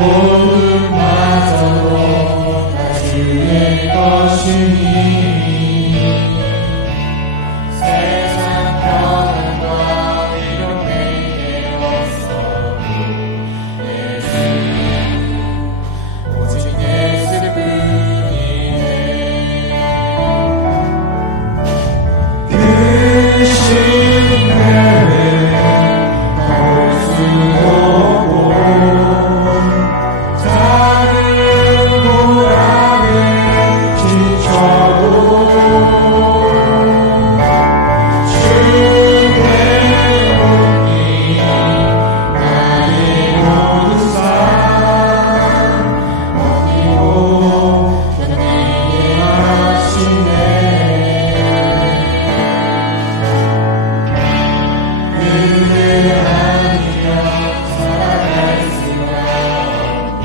모든마저도 다 주의 것이니 세상 평안과 위로 내게 왔어도 예수 오직 예수뿐이네. 그 신뢰를 볼 수 없고 작은 고난에 지쳐도 주의 온기 나의 모든 삶 어디고 견디게 하시네. 은혜 아니면 살아갈 수가 없네.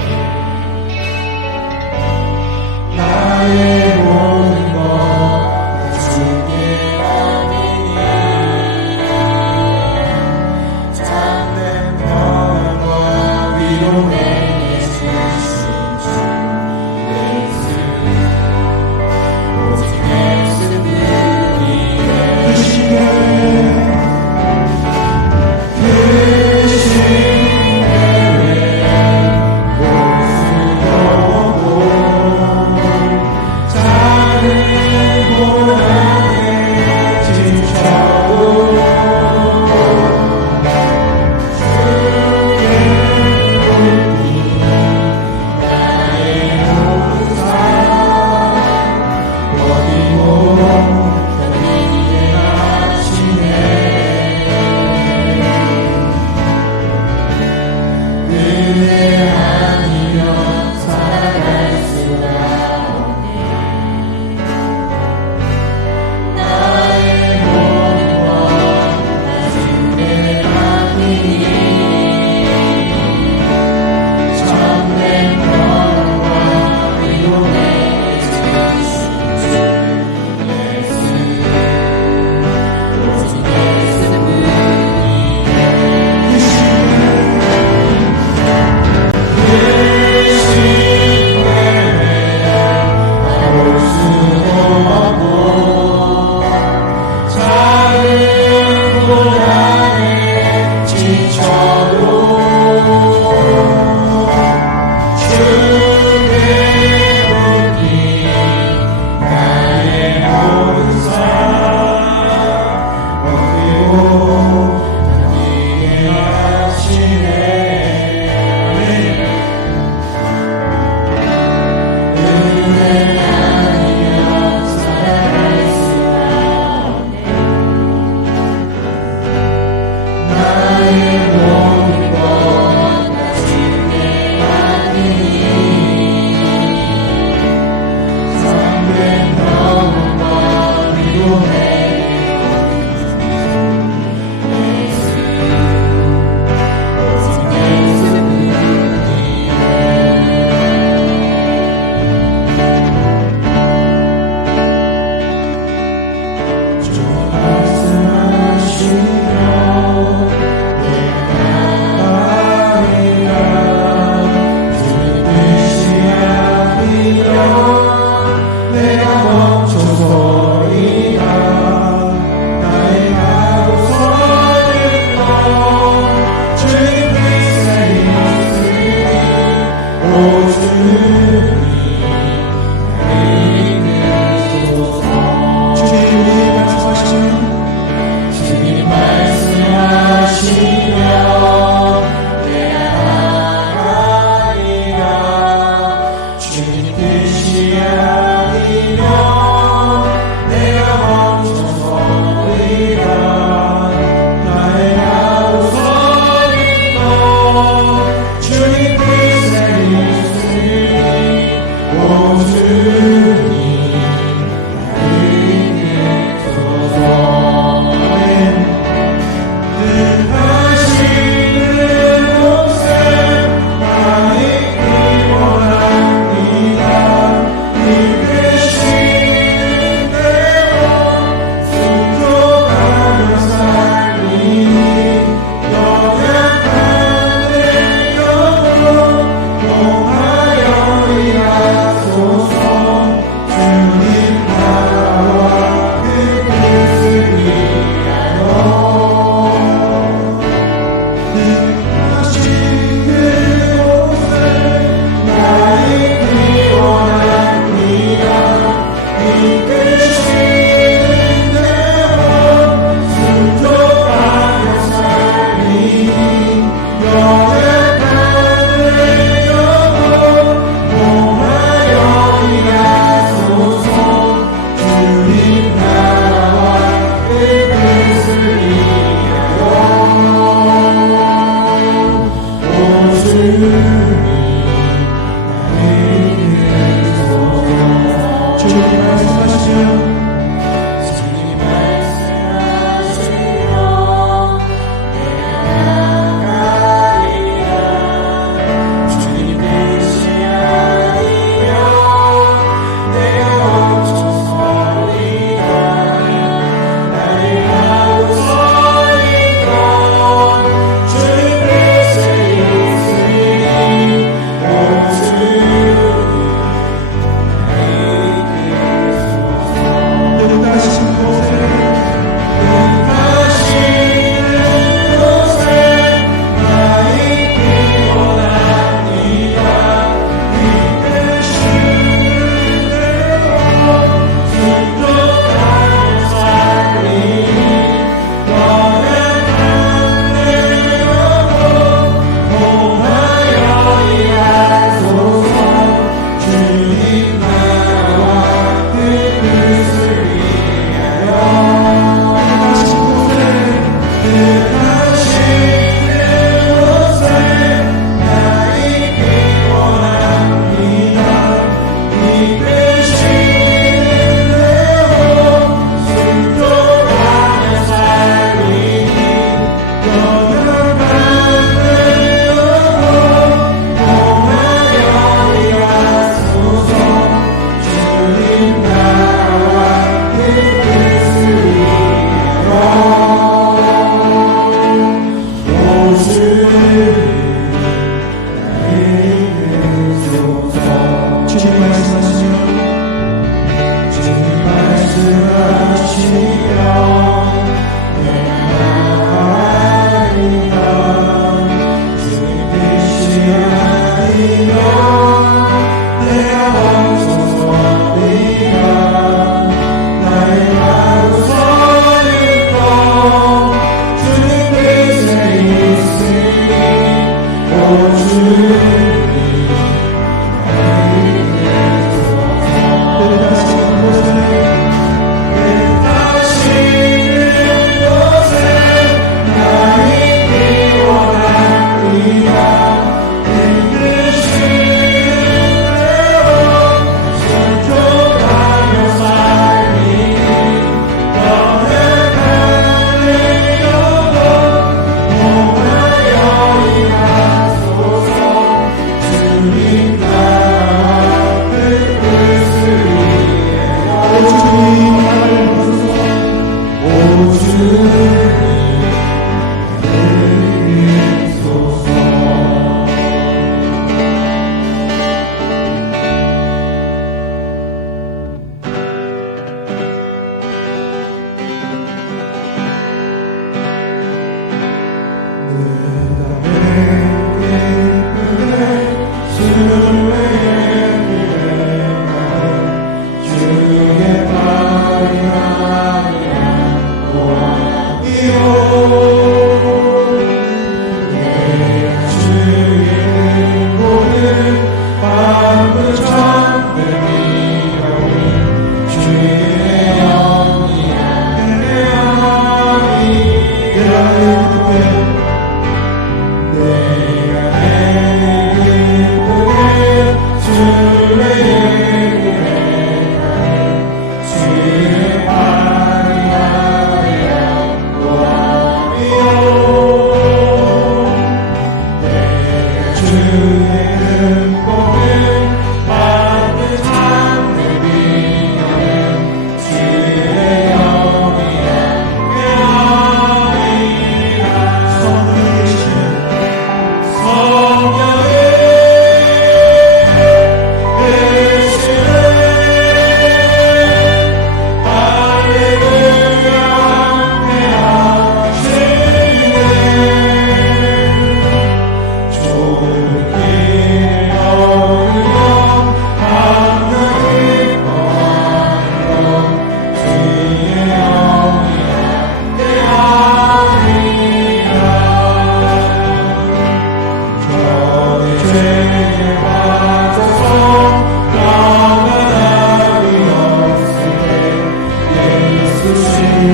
나의 모든 것 다 주께 아니니 참된 평안과 위로 내게 주신 주 예수 오직 예수뿐이네. 그 신뢰를 볼 수 없고 작은 고난에 지쳐도 주의 온기 나의 모든 삶 어디고 견디게 하시네. 은혜 아니면 살아갈 수가 없네. 나의 모든 것 다 주께 아니니 참된 평안과 위로 내게 주신 주 예수 오직 예수뿐이네. 그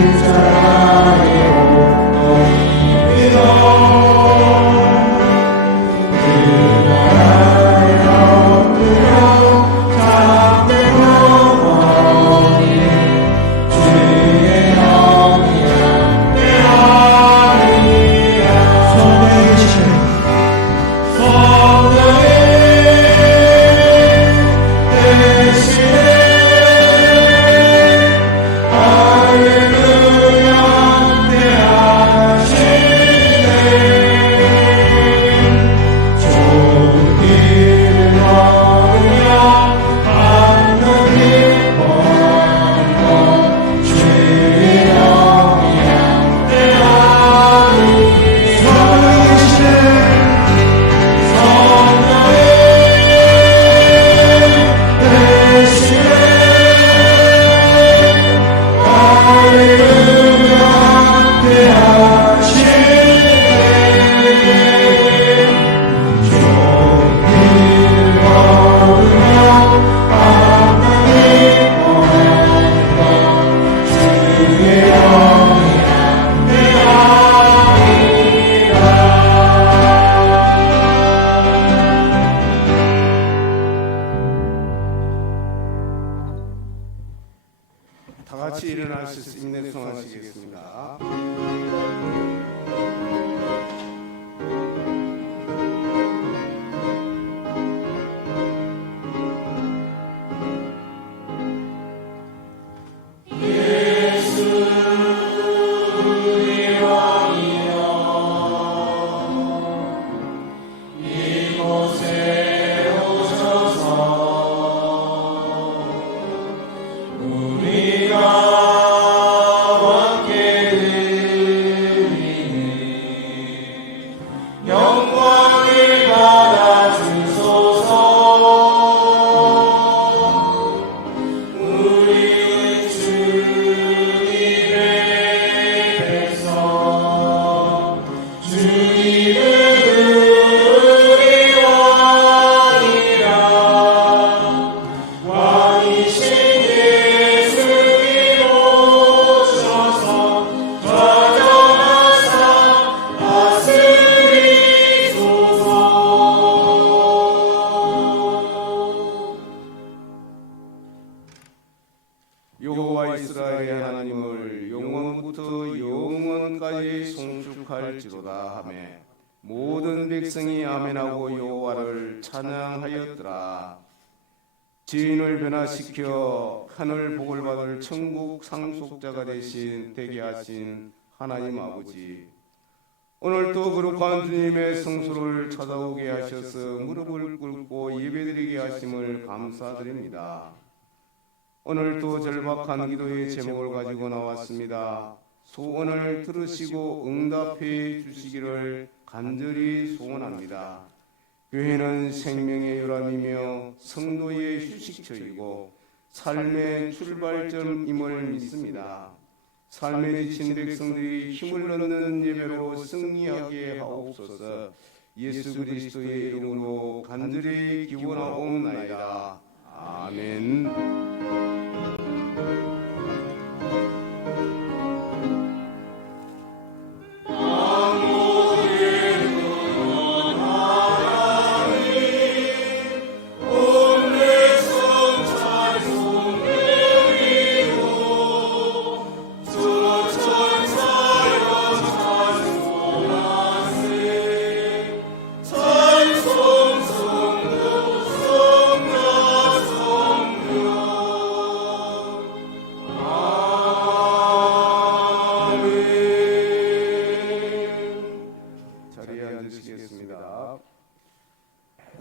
십자가에 온 너희 믿어 될지로다 하매 모든 백성이 아멘하고 여호와를 찬양하였더라. 지인을 변화시켜 하늘 복을 받을 천국 상속자가 되게 하신 하나님 아버지, 오늘도 거룩한 주님의 성소를 찾아오게 하셔서 무릎을 꿇고 예배드리게 하심을 감사드립니다. 오늘도 절박한 기도의 제목을 가지고 나왔습니다. 소원을 들으시고 응답해 주시기를 간절히 소원합니다. 교회는 생명의 요람이며 성도의 휴식처이고 삶의 출발점임을 믿습니다. 삶에 지친 백성들이 힘을 얻는 예배로 승리하게 하옵소서. 예수 그리스도의 이름으로 간절히 기원하옵나이다. 아멘.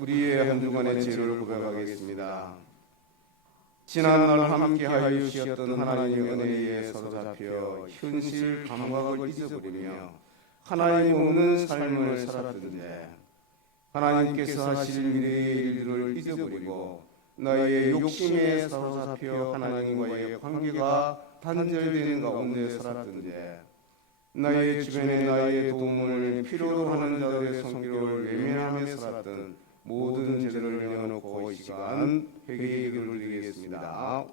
우리의 한 주간의 죄를 고백하겠습니다. 지난날 함께하여 주셨던 하나님의 은혜에 사로잡혀 현실 감각을 잊어버리며 하나님 없는 삶을 살았던데 하나님께서 하실 미래의 일들을 잊어버리고 나의 욕심에 사로잡혀 하나님과의 관계가 단절된 가운데 살았던데 나의 주변에 나의 도움을 필요로 하는 자들의 손길을 외면하며 살았던 모든 죄를 내어놓고 이 시간 회개의 기도를 드리겠습니다.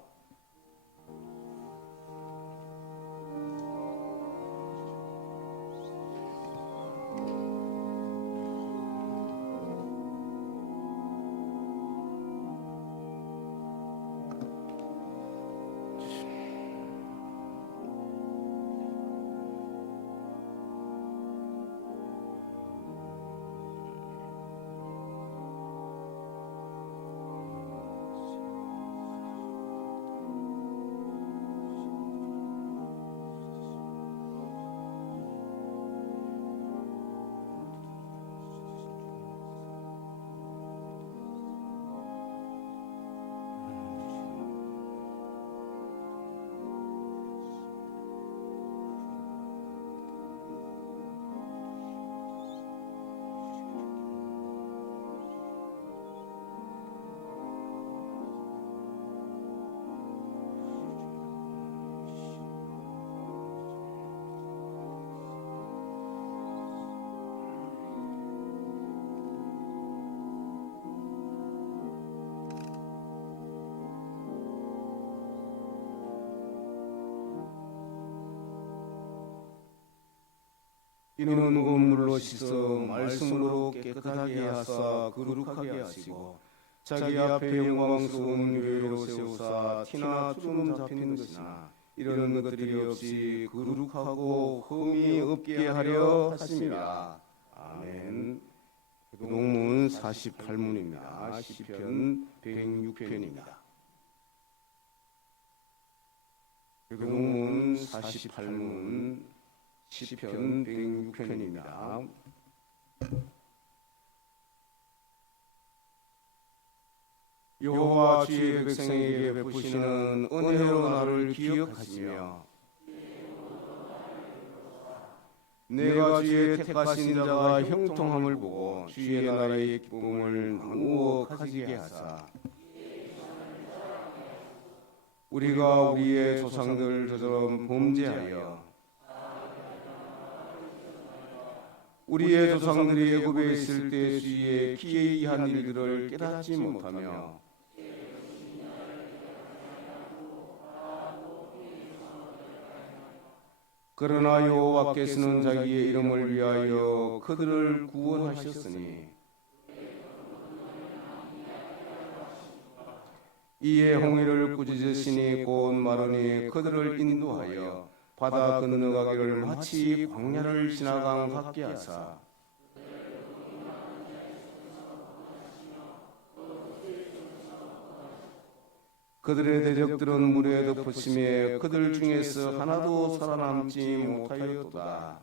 이는 무거운 물로 씻어 말씀으로 깨끗하게 하사 거룩하게 하시고 자기 앞에 영광스러운 교회로 세우사 티나 주름 잡힌 것이나 이런 것들이 없이 거룩하고 흠이 없게 하려 하심이라. 아멘. 교동문 48문입니다. 시편 106편입니다. 교동문 48문 시편 106편입니다. 여호와 주의 백성에게 베푸시는 은혜로 나를 기억하시며 내가 주의 택하신 자가 형통함을 보고 주의 나라의 기쁨을 나누어 가지게 하사 우리가 우리의 조상들처럼 범죄하여 우리의 조상들이 애굽에 있을 때 주의 기이한 일들을 깨닫지 못하며 그러나 여호와께서는 자기의 이름을 위하여 그들을 구원하셨으니 이에 홍해를 꾸짖으시니 곧 마르니 그들을 인도하여 바다 건너가기를 마치 광야를 지나간 같게 하사 그들의 대적들은 물에 덮으심에 그들 중에서 하나도 살아남지 못하였도다.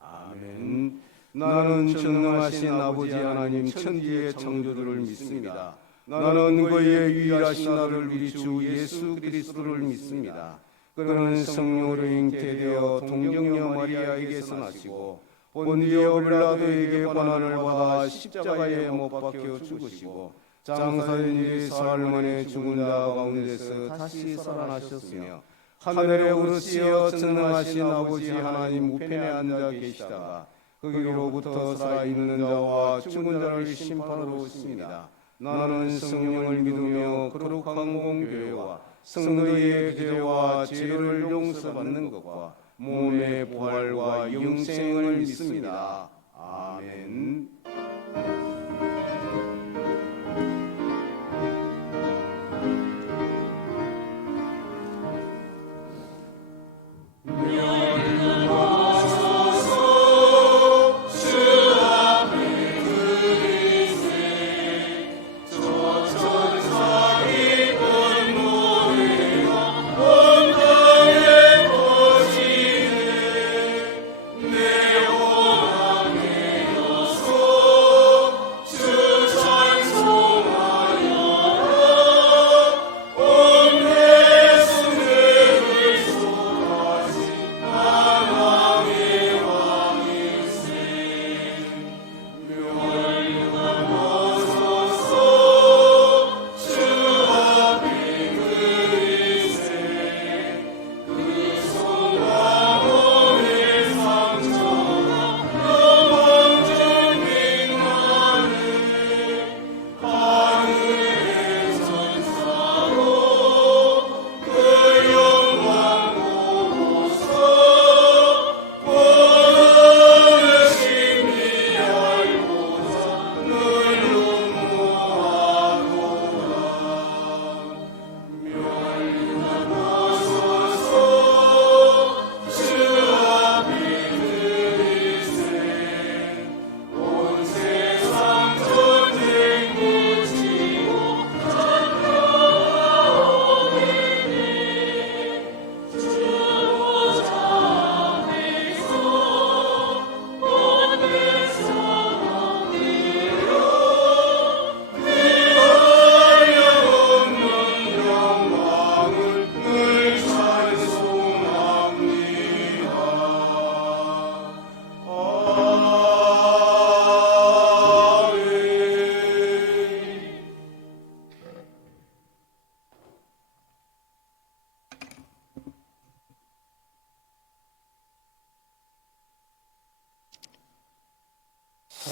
아멘. 나는 전능하신 아버지 하나님 천지의 창조주를 믿습니다. 나는 그의 유일하신 아들 우리 주 예수 그리스도를 믿습니다. 그는 성령으로 잉태되어 동정녀 마리아에게서 나시고 본디오 빌라도에게 고난을 받아 십자가에 못 박혀 죽으시고 장사된 지 사흘 만에 죽은 자 가운데서 다시 살아나셨으며 하늘에 오르시어 전능하신 아버지 하나님 우편에 앉아 계시다가 거기로부터 살아있는 자와 죽은 자를 심판하러 오십니다. 나는 성령을 믿으며 거룩한 공교회와 성도의 교제와 죄를 용서받는 것과 몸의 부활과 영생을 믿습니다. 아멘.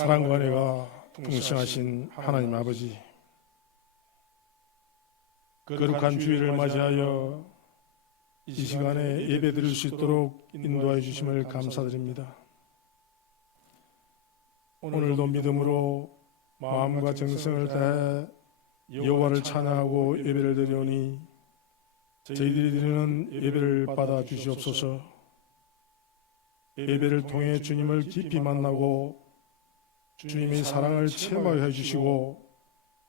사랑과 은혜가 풍성하신 하나님 아버지, 거룩한 주일을 맞이하여 이 시간에 예배 드릴 수 있도록 인도하여 주심을 감사드립니다. 오늘도 믿음으로 마음과 정성을 다해 여호와를 찬양하고 예배를 드리오니 저희들이 드리는 예배를 받아 주시옵소서. 예배를 통해 주님을 깊이 만나고 주님의 사랑을 체험하게 해주시고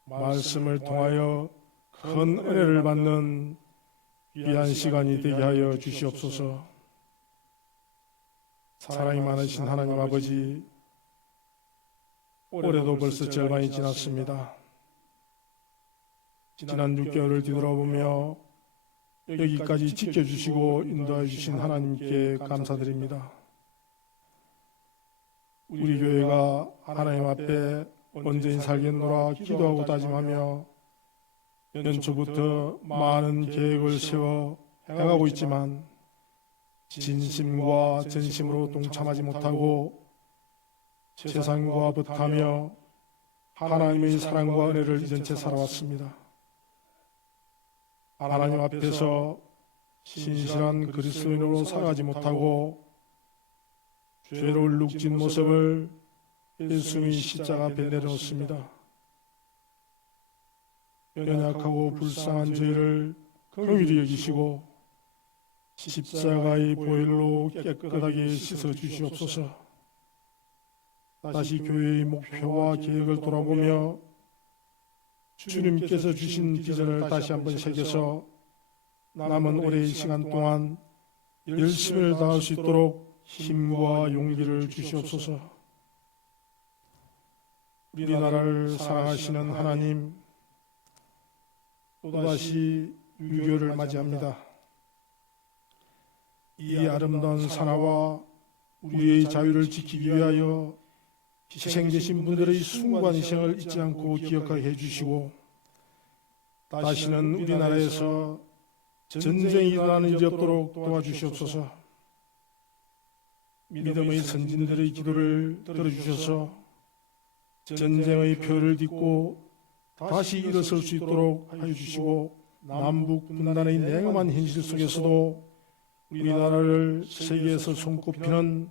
말씀을 통하여 큰 은혜를 받는 귀한 시간이 되게 하여 주시옵소서. 사랑이 많으신 하나님 아버지, 올해도 벌써 절반이 지났습니다. 지난 6개월을 뒤돌아보며 여기까지 지켜주시고 인도해 주신 하나님께 감사드립니다. 우리 교회가 하나님 앞에 온전히 살겠노라 기도하고 다짐하며 연초부터 많은 계획을 세워 행하고 있지만 진심과 전심으로 동참하지 못하고 세상과 붙하며 하나님의 사랑과 은혜를 잊은 채 살아왔습니다. 하나님 앞에서 신실한 그리스도인으로 살아가지 못하고 죄를 눅진 모습을 예수님의 십자가 앞에 내려놓습니다. 연약하고 불쌍한 저희를 긍휼히 여기시고 십자가의 보혈로 깨끗하게 씻어 주시옵소서. 다시 교회의 목표와 계획을 돌아보며 주님께서 주신 비전을 다시 한번 새겨서 남은 올해의 시간 동안 열심을 다할 수 있도록 힘과 용기를 주시옵소서. 우리나라를 사랑하시는 하나님, 또다시 유교를 맞이합니다. 이 아름다운 산하와 우리의 자유를 지키기 위하여 희생되신 분들의 숭고한 희생을 잊지 않고 기억하게 해주시고, 다시는 우리나라에서 전쟁이 일어나는 일이 없도록 도와주시옵소서. 믿음의 선진들의 기도를 들어주셔서 전쟁의 표를 딛고 다시 일어설 수 있도록 하여 주시고, 남북 분단의 냉엄한 현실 속에서도 우리나라를 세계에서 손꼽히는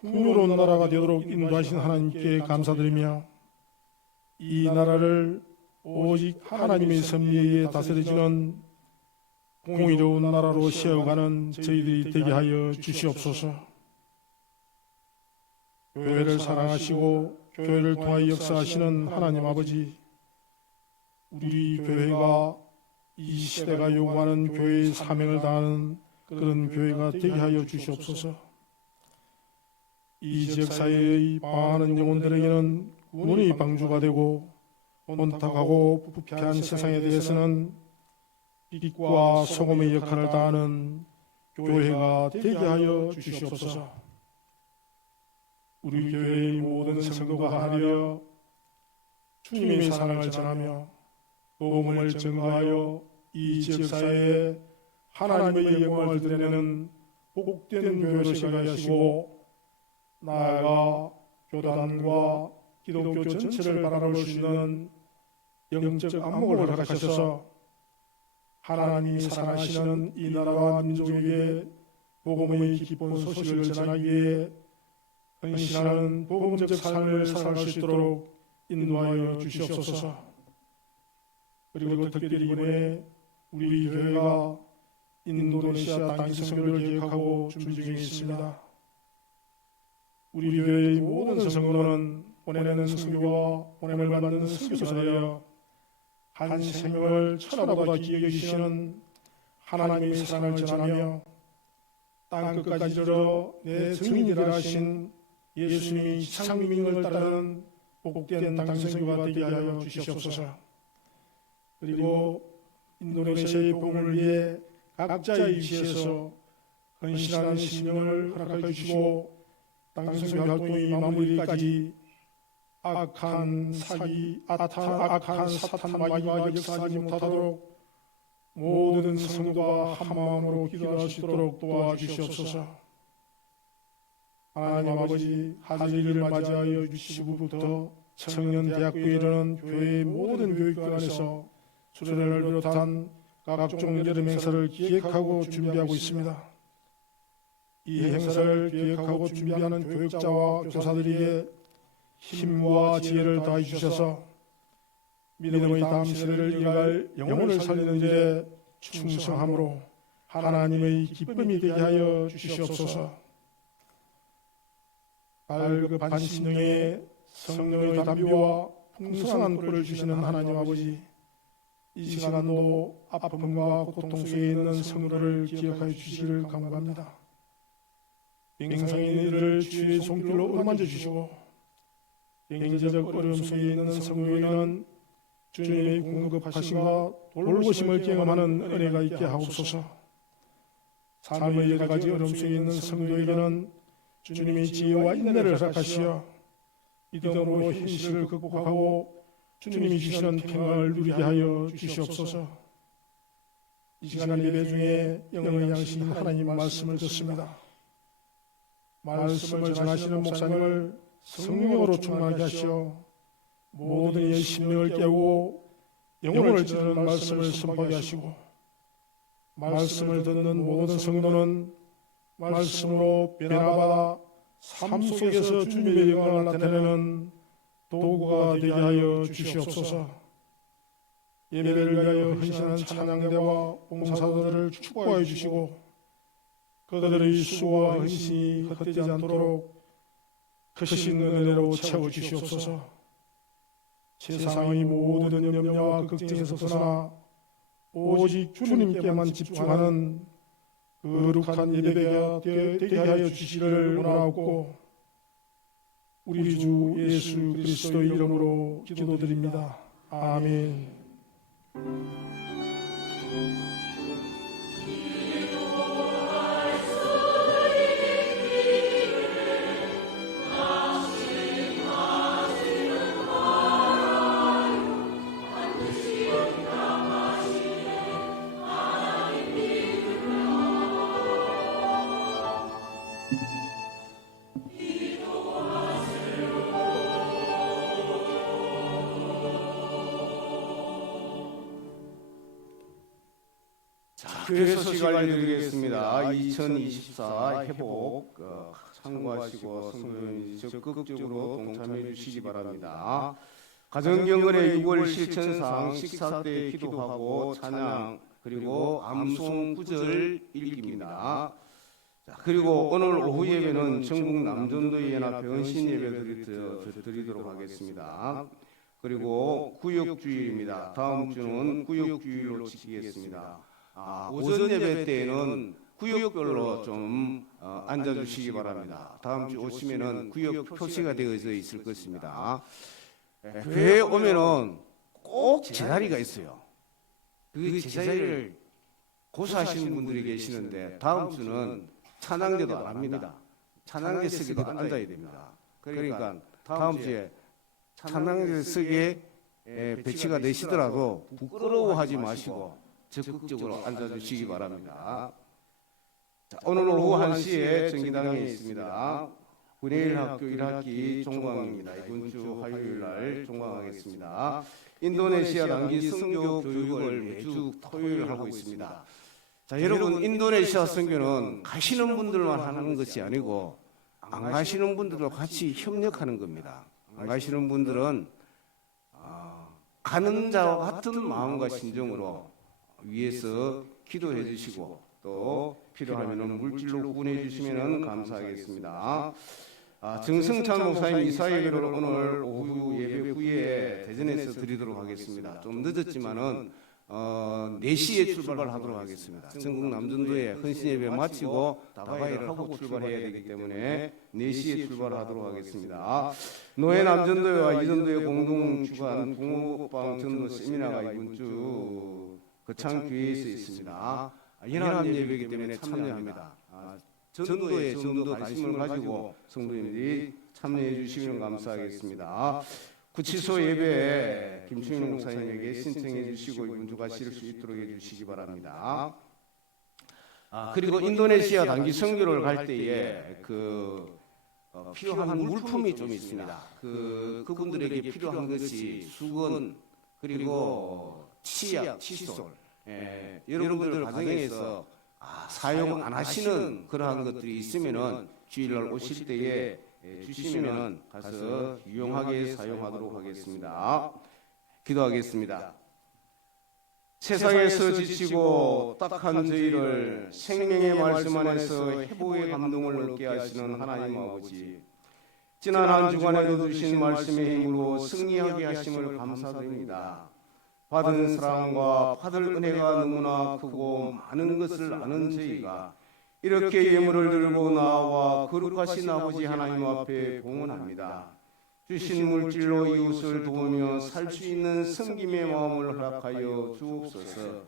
풍요로운 나라가 되도록 인도하신 하나님께 감사드리며, 이 나라를 오직 하나님의 섭리에 의해 다스려지는 공의로운 나라로 세워가는 저희들이 되게 하여 주시옵소서. 교회를 사랑하시고 교회를 통하여 역사하시는 하나님 아버지, 우리 교회가 이 시대가 요구하는 교회의 사명을 다하는 그런 교회가 되게 하여 주시옵소서. 이 지역 사회의 방황하는 영혼들에게는 구원의 방주가 되고, 혼탁하고 부패한 세상에 대해서는 빛과 소금의 역할을 다하는 교회가 되게 하여 주시옵소서. 우리 교회의 모든 성도가 하나되어 주님의 사랑을 전하며 복음을 증거하여 이 지역사회에 하나님의 영광을 드러내는 복된 교회로 세워야 하시고, 나아가 교단과 기독교 전체를 바라볼 수 있는 영적 안목을 허락하셔서 하나님이 사랑하시는 이 나라와 민족에게 복음의 기쁜 소식을 전하기 위해 헌신하는 복음적 삶을 살아갈 수 있도록 인도하여 주시옵소서. 그리고 특별히 이번에 우리 교회가 인도네시아 단기 선교를 계획하고 준비 중에 있습니다. 우리 교회의 모든 성도는 보내는 선교와 보냄을 받는 선교사가 되어 한 생명을 천하보다 귀하게 여기시는 하나님의 사랑을 전하며 땅끝까지 이르러 내 증인이라 하신 예수님의 지상명령을 따르는 복된 당선교가 되게 하여 주시옵소서. 그리고 인도네시아의 복음을 위해 각자의 위치에서 헌신하는 심령을 허락해 주시고, 당선교 활동이 마무리까지 악한 사탄 마귀가 역사하지 못하도록 모든 성도가 한 마음으로 기도할 수 있도록 도와주시옵소서. 하나님 아버지, 하절기를 맞이하여 유치부부터 청년 대학교에 이르는 교회의 모든 교육기관에서 수련회를 비롯한 각종 여름 행사를 기획하고 준비하고 있습니다. 이 행사를 기획하고 준비하는 교육자와 교사들에게 힘과 지혜를 더해 주셔서 믿음의 다음 세대를 이어갈 영혼을 살리는 일에 충성함으로 하나님의 기쁨이 되게 하여 주시옵소서. 갈급한 심령에 성령의 담비와 풍성한 꿀을 주시는 하나님 아버지, 이 시간도 아픔과 고통 속에 있는 성도를 기억하여 주시기를 간구합니다. 병상에 있는 이들을 주의 손길로 어루만져 주시고, 경제적 어려움 속에 있는 성도에게는 주님의 공급하심과 돌보심을 경험하는 은혜가 있게 하옵소서. 삶의 여러 가지 어려움 속에 있는 성도에게는 주님의 지혜와 인내를 허락하시어 믿음으로 현실을 극복하고 주님이 주시는 평강을 누리게 하여 주시옵소서. 이 시간 예배 중에 영의 양식인 하나님 말씀을 듣습니다. 말씀을 전하시는 목사님을 성령으로 충만하게 하시어 모든 이의 심령을 깨우고 영혼을 찌르는 말씀을 선포하게 하시고, 말씀을 듣는 모든 성도는 말씀으로 변화받아 삶 속에서 주님의 영광을 나타내는 도구가 되게 하여 주시옵소서. 예배를 위하여 헌신하는 찬양대와 봉사자들을 축복하여 주시고 그들의 수고와 헌신이 헛되지 않도록 크신 은혜로 채워 주시옵소서. 세상의 모든 염려와 걱정에서 벗어나 오직 주님께만 집중하는 거룩한 예배가 되게 하여 주시기를 원하옵고 우리 주 예수 그리스도의 이름으로 기도드립니다. 아멘. 교회 소식 알려드리겠습니다. 2024 회복 참고하시고 성도님이 적극적으로 동참해 주시기 바랍니다. 가정경건의 6월 실천상 식사 때 기도하고 찬양 그리고 암송 구절 읽기입니다. 그리고 오늘 오후 예배는 전국 남전도 연합회 헌신 예배 드리도록 하겠습니다. 그리고 구역주일입니다. 다음 주는 구역주일로 지키겠습니다. 오전 예배 때에는 구역별로 좀 앉아주시기 바랍니다. 다음 주 오시면은 구역 표시가 되어져 있을 것입니다. 교회에 오면은 꼭 제자리가 있어요. 그 제자리를 고수하시는 분들이 계시는데 다음 주는 찬양대도 안 합니다. 찬양대석에도 앉아야 됩니다. 그러니까 다음 주에 찬양대석에 배치가 되시더라도 부끄러워하지 마시고 적극적으로 앉아주시기 바랍니다. 자, 오늘 오후 1시에 정기당에 있습니다. 군의일 학교 1학기 종강입니다. 이번 주 화요일 날 종강하겠습니다. 인도네시아 단기 선교 교육을 매주 토요일 하고 있습니다. 자, 여러분 인도네시아 선교는 가시는 분들만 하는 것이 아니고 안 가시는 분들도 같이 협력하는 겁니다. 안 가시는 분들은 가는 자와 같은 마음과 심정으로 위에서 기도해 주시고 또 필요하면 물질로 후원해 주시면 감사하겠습니다. 정승찬 목사님 이사 예배를 오늘 오후 예배 후에 대전에서 드리도록 하겠습니다. 좀 늦었지만은 4시에 출발하도록 하겠습니다. 전국 남전도에 헌신 예배 마치고 다과회를 하고 출발해야 되기 때문에 4시에 출발하도록 하겠습니다. 노회 남전도와 이전도의 공동 주관 공업방 전도 세미나가 이번 주 거창교회에서 있습니다. 연합 예배이기 때문에 참여합니다. 전도에 전도 관심을 가지고 성도님들이 참여해 주시면 감사하겠습니다. 구치소 예배에 김충영 목사님에게 신청해 주시고 이번 주가 실을 수 있도록 해 주시기 바랍니다. 그리고 인도네시아 단기 선교를 갈 때에 필요한 물품이 좀 있습니다. 그분들에게 필요한 것이 수건 그리고 치약, 칫솔. 여러분들 가정에서 사용 안 하시는 그러한 것들이 있으면은 주일날 오실 때에 주시면은 가서 유용하게 사용하도록 하겠습니다. 기도하겠습니다. 세상에서 지치고 딱한 저희를 생명의 말씀 안에서 회복의 감동을 얻게 하시는 하나님 아버지, 지난 한 주간에도 주신 말씀의 힘으로 승리하게 하심을 감사드립니다. 받은 사랑과 받을 은혜가 너무나 크고 많은 것을 아는 저희가 이렇게 예물을 들고 나와 거룩하신 아버지 하나님 앞에 봉헌합니다. 주신 물질로 이웃을 도우며 살 수 있는 섬김의 마음을 허락하여 주옵소서.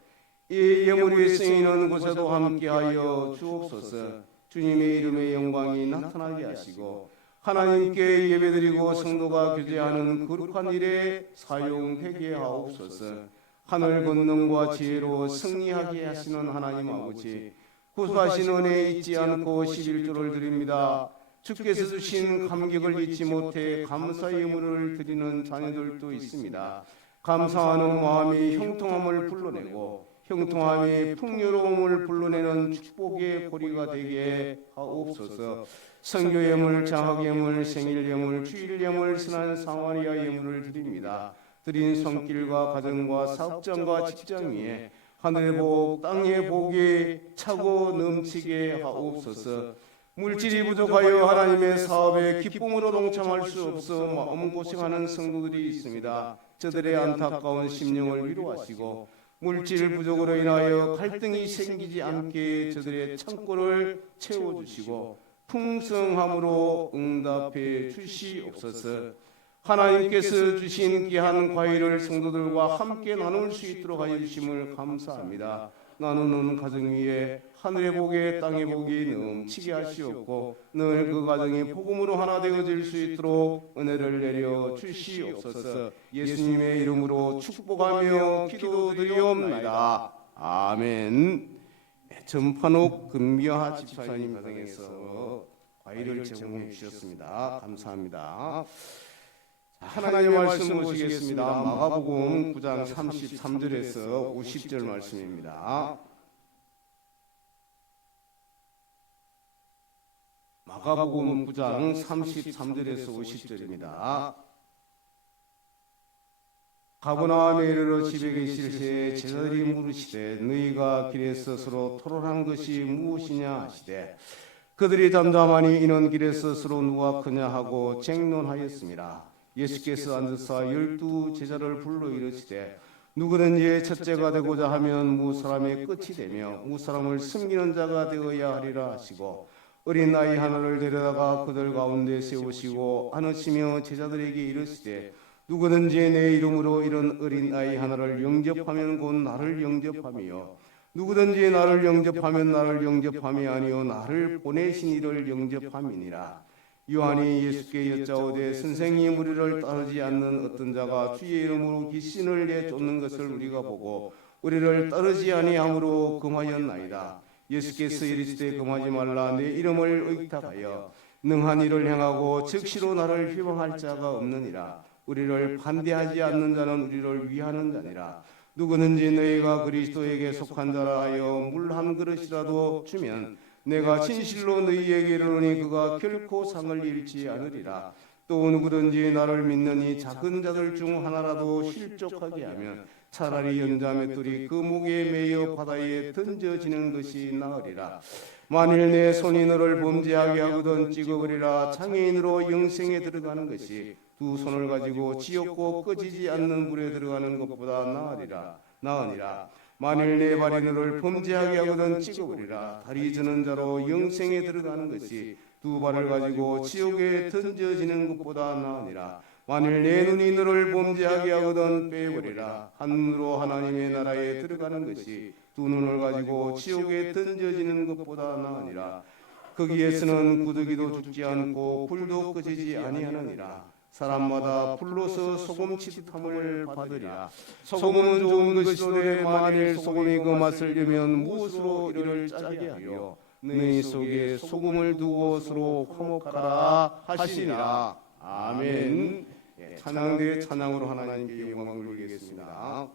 이 예물이 쓰이는 곳에도 함께하여 주옵소서. 주님의 이름의 영광이 나타나게 하시고 하나님께 예배드리고 성도가 교제하는 거룩한 일에 사용되게 하옵소서. 하늘 권능과 지혜로 승리하게 하시는 하나님 아버지, 구수하신 은혜 잊지 않고 11조를 드립니다. 주께서 주신 감격을 잊지 못해 감사 예물을 드리는 자녀들도 있습니다. 감사하는 마음이 형통함을 불러내고 형통함이 풍요로움을 불러내는 축복의 보리가 되게 하옵소서. 선교 예물, 장학 예물, 생일 예물, 주일 예물, 선한 상환이야 예물을 드립니다. 드린 손길과 가정과 사업장과 직장 위에 하늘의 복 땅의 복이 차고 넘치게 하옵소서. 물질이 부족하여 하나님의 사업에 기쁨으로 동참할 수 없어 마음고생하는 성도들이 있습니다. 저들의 안타까운 심령을 위로하시고 물질 부족으로 인하여 갈등이 생기지 않게 저들의 창고를 채워주시고 풍성함으로 응답해 주시옵소서. 하나님께서 주신 귀한 과일을 성도들과 함께 나눌 수 있도록 하여 주심을 감사합니다. 나누는 가정 위에 하늘의 복에 땅의 복이 넘치게 하시옵고 늘 그 가정이 복음으로 하나 되어질 수 있도록 은혜를 내려 주시옵소서. 예수님의 이름으로 축복하며 기도드리옵나이다. 아멘. 전판옥 금미화 집사님 가정에서 과일을 제공해 주셨습니다. 감사합니다. 하나님의 말씀 보시겠습니다. 마가복음 9장 33절에서 50절 말씀입니다. 마가복음 9장 33절에서 50절입니다. 가버나움에 이르러 집에 계실 새 제자들이 물으시되 너희가 길에서 서로 토론한 것이 무엇이냐 하시되 그들이 담담하니 이는 길에서 서로 누가 크냐 하고 쟁론하였습니다. 예수께서 앉으사 12 제자를 불러 이르시되 누구든지 첫째가 되고자 하면 무사람의 끝이 되며 무사람을 섬기는 자가 되어야 하리라 하시고 어린 아이 하나를 데려다가 그들 가운데 세우시고 안으시며 제자들에게 이르시되 누구든지 내 이름으로 이런 어린 아이 하나를 영접하면 곧 나를 영접하며 누구든지 나를 영접하면 나를 영접함이 아니요 나를 보내신 이를 영접함이니라. 요한이 예수께 여짜오되 선생님 우리를 따르지 않는 어떤 자가 주의 이름으로 귀신을 내쫓는 것을 우리가 보고 우리를 따르지 아니함으로 금하였나이다. 예수께서 이르시되 금하지 말라. 내 이름을 의탁하여 능한 일을 행하고 즉시로 나를 희망할 자가 없느니라. 우리를 반대하지 않는 자는 우리를 위하는 자니라. 누구든지 너희가 그리스도에게 속한 자라 하여 물 한 그릇이라도 주면 내가 진실로 너희에게 이르노니 그가 결코 상을 잃지 않으리라. 또 누구든지 나를 믿는 이 작은 자들 중 하나라도 실족하게 하면 차라리 연자 맷돌이 그 목에 매여 바다에 던져지는 것이 나으리라. 만일 내 손이 너를 범죄하게 하거든 찍어버리라. 장애인으로 영생에 들어가는 것이 두 손을 가지고 지옥고 꺼지지 않는 물에 들어가는 것보다 나으니라. 만일 내 발이 너를 범죄하게 하거든 찍어버리라. 다리 저는 자로 영생에 들어가는 것이 두 발을 가지고 지옥에 던져지는 것보다 나으니라. 만일 내 눈이 너를 범죄하게 하거든 빼버리라. 한 눈으로 하나님의 나라에 들어가는 것이 두 눈을 가지고 지옥에 던져지는 것보다 나으니라. 거기에서는 구더기도 죽지 않고 불도 꺼지지 아니하느니라. 사람마다 불로서 소금 치듯함을 받으리라. 소금은 좋은 것이로되 만일 소금이 그 맛을 잃으면 무엇으로 이를 짜게 하려 너희 속에 소금을 두고 서로 화목하라 하시니라. 아멘. 찬양대 찬양으로 하나님께 영광을 돌리겠습니다.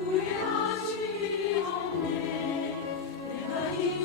우리 하시옵네 내가 이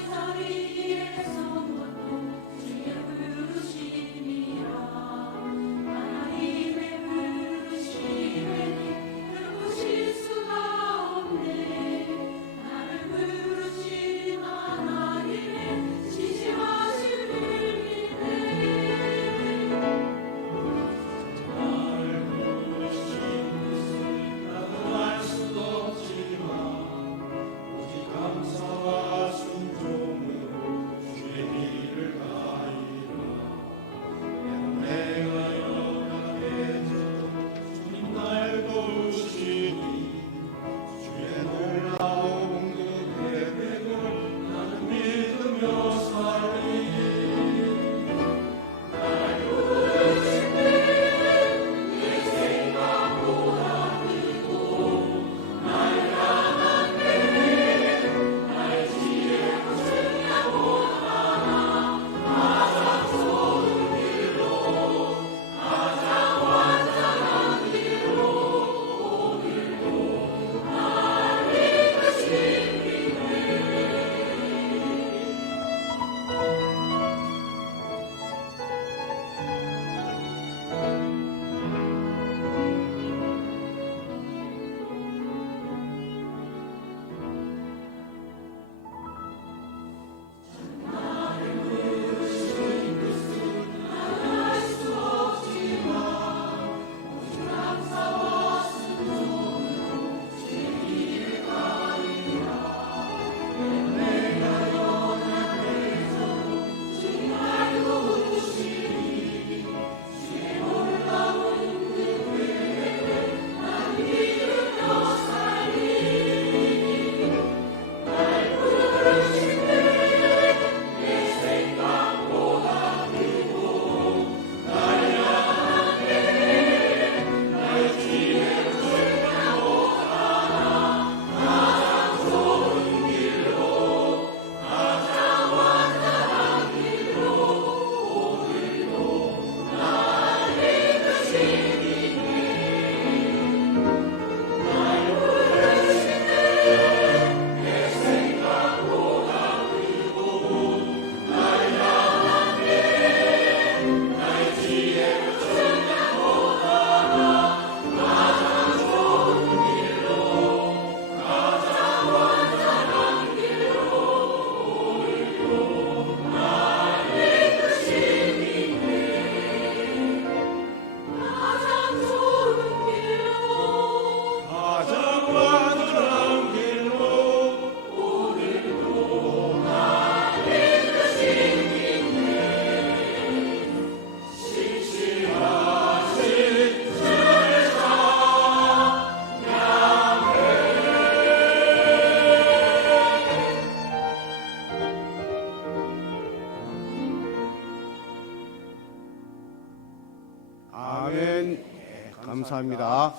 감사합니다.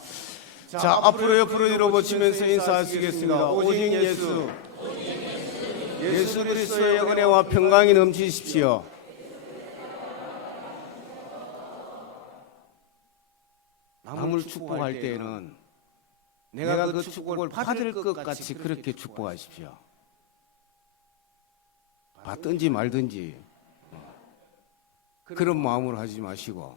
자, 앞으로 옆으로 뒤로 인사하시겠습니다. 오직 예수, 예수 그리스도의 은혜와 평강이 넘치십시오. 남을 축복할 때에는 내가 그 축복을 받을 것 같이 그렇게 축복하십시오. 받든지 말든지 그런 마음으로 하지 마시고,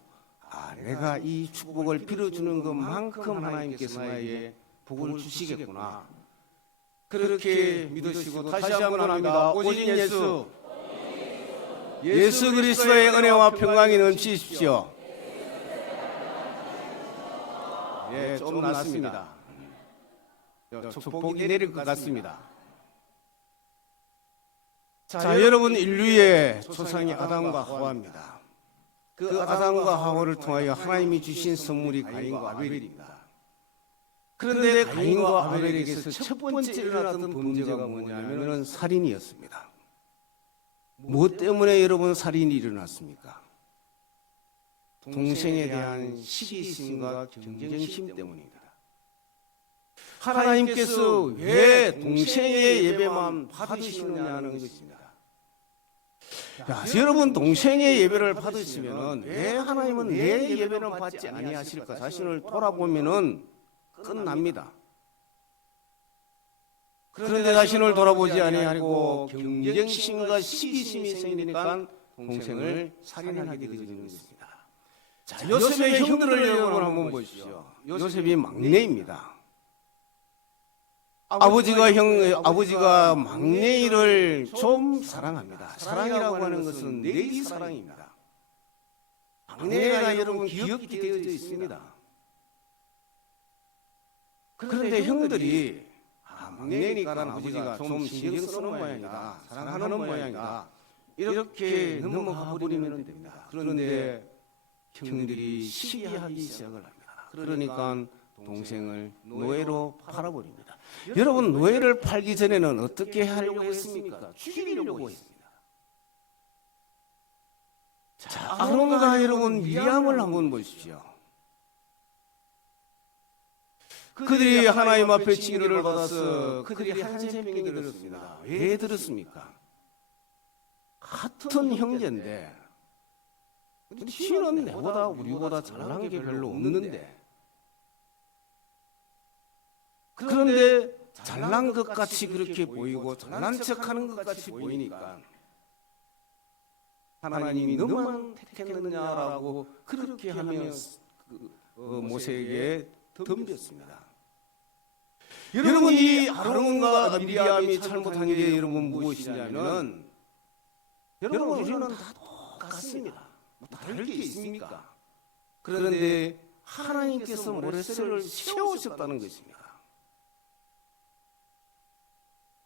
내가 이 축복을 빌어주는 것만큼 하나님께서 나에게 복을 주시겠구나, 그렇게 믿으시고 다시 한번 합니다. 오직 예수, 예수 그리스도의 은혜와 평강이 넘치십시오. 예, 좀 낫습니다. 축복이 내릴 것 같습니다. 자, 여러분, 인류의 조상이 아담과 하와입니다. 그 아담과 하와를 통하여 하나님이 주신 선물이 가인과 아벨입니다. 그런데 가인과 아벨에게서 첫 번째 일어났던 범죄가 뭐냐면 살인이었습니다. 무엇 때문에 여러분 살인이 일어났습니까? 동생에 대한 시기심과 경쟁심 때문입니다. 하나님께서 왜 동생의 예배만 받으시느냐는 것입니다. 여러분, 동생의 예배를 받으시면 왜 하나님은 내 예배는 받지 아니하실까? 자신을 돌아보면은 끝납니다. 그런데 자신을 돌아보지 아니하고 경쟁심과 시기심이 생기니까 동생을 살인하게 되는 것입니다. 자, 요셉의 형들을 여러분 한번 보십시오. 요셉이 막내입니다. 아버지가 막내를 좀 사랑합니다. 사랑이라고 하는 것은 내의 사랑입니다. 막내가 여러분 기억이 되어져 있습니다. 그런데 형들이 막내니까 아버지가 좀 신경 쓰는 모양이다, 사랑하는 모양이다, 이렇게 넘어가 버리면 됩니다. 그런데 형들이 시기하기 시작을 합니다. 그러니까 동생을 노예로 팔아버립니다. 여러분, 노예를 팔기 전에는 어떻게 하려고 했습니까? 죽이려고 했습니다. 자, 아론과 여러분 미리암을 한번 보십시오. 그들이 하나님 앞에 치료를 받아서 그들이 한 세명이 들었습니다. 왜 들었습니까? 같은 형제인데 씨는 내보다 우리보다 잘난 게 별로 없는데, 그런데 잘난 것 같이 그렇게 보이고 잘난 척하는 것 같이 보이니까 하나님이 너만 택했느냐라고 그렇게 하며 모세에게 덤볐습니다. 여러분, 이 아론과 미리암이 잘못한 게 여러분 무엇이냐면, 여러분, 우리는 다 똑같습니다. 뭐 다를 게 있습니까? 그런데 하나님께서 모래새를 세우셨다는 것입니다.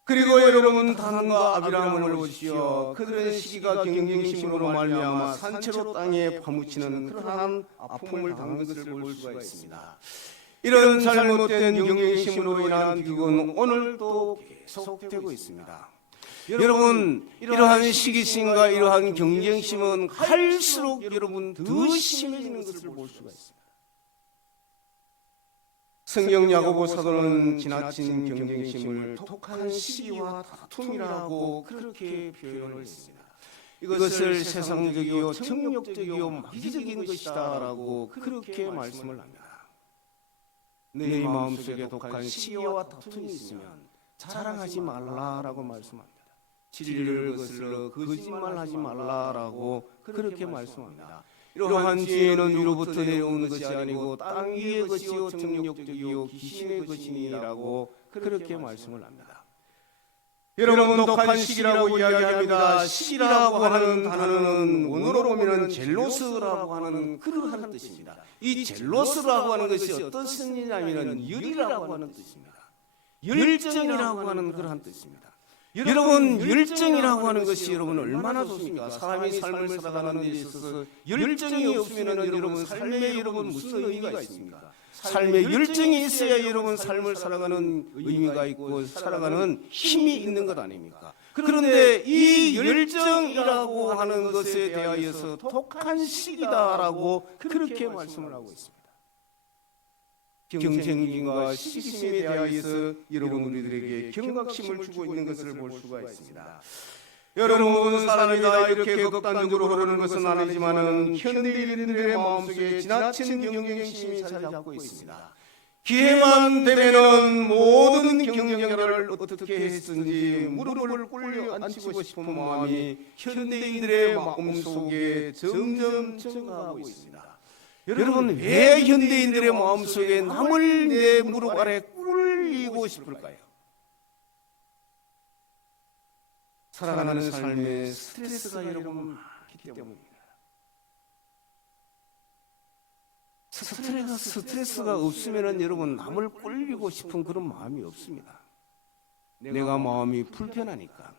그리고 여러분, 단과 아비람을 보십시오. 그들의 시기가 경쟁심으로 말미암아 산채로 땅에 파묻히는 그러한 아픔을 당한 것을 볼 수가 있습니다. 이런 잘못된 경쟁심으로 인한 비극은 오늘도 계속되고 있습니다. 여러분, 이러한 시기심과 이러한 경쟁심은 갈수록 여러분 더 심해지는 것을 볼 수가 있습니다. 성경 야고보 사도는 지나친 경쟁심을 독한 시기와 다툼이라고 그렇게 표현을 했습니다. 이것을 세상적이요 정욕적이요 마귀적인 것이다라고 그렇게 말씀을 합니다. 내 마음속에 독한 시기와 다툼이 있으면 자랑하지 말라라고 말씀합니다. 진리를 거슬러 거짓말하지 말라라고 그렇게 말씀합니다. 이러한 지혜는 위로부터 내려오는 것이 아니고 땅 위의 것이요 정욕적이요 귀신의 것이니라고 그렇게 말씀을 합니다. 여러분, 독한 시기라고 이야기합니다. 시기라고 하는 단어는 원어로 보면 젤로스라고 하는 그러한 뜻입니다. 이 젤로스라고 하는 것이 어떤 뜻이냐면 열이라고 하는 뜻입니다. 열정이라고 하는 그러한 뜻입니다. 여러분, 열정이라고 하는 것이 여러분 얼마나 좋습니까? 사람이 삶을 살아가는 데 있어서 열정이 없으면 여러분 삶에 여러분 무슨 의미가 있습니까? 삶에 열정이 있어야 여러분 삶을 살아가는 의미가 있고 살아가는 힘이 있는 것 아닙니까? 그런데 이 열정이라고 하는 것에 대하여서 독한 시기다라고 그렇게 말씀을 하고 있습니다. 경쟁심과 시기심에 대하여서 여러분 우리들에게 경각심을 주고 있는 것을 볼 수가 있습니다. 여러분 모든 사람이 다 이렇게 극단적으로 흐르는 것은 아니지만은 현대인들의 마음속에 지나친 경쟁심이 자리 잡고 있습니다. 기회만 되면은 모든 경쟁자를 어떻게 했든지 무릎을 꿇려 앉히고 싶은 마음이 현대인들의 마음속에 점점 증가하고 있습니다. 여러분 왜 현대인들의 마음속에 남을 내 무릎 아래 꿇리고 싶을까요? 살아가는 삶에 스트레스가 여러분 많기 때문입니다. 스트레스가 없으면 여러분 남을 꼴리고 싶은 그런 마음이 없습니다. 내가 마음이 불편하니까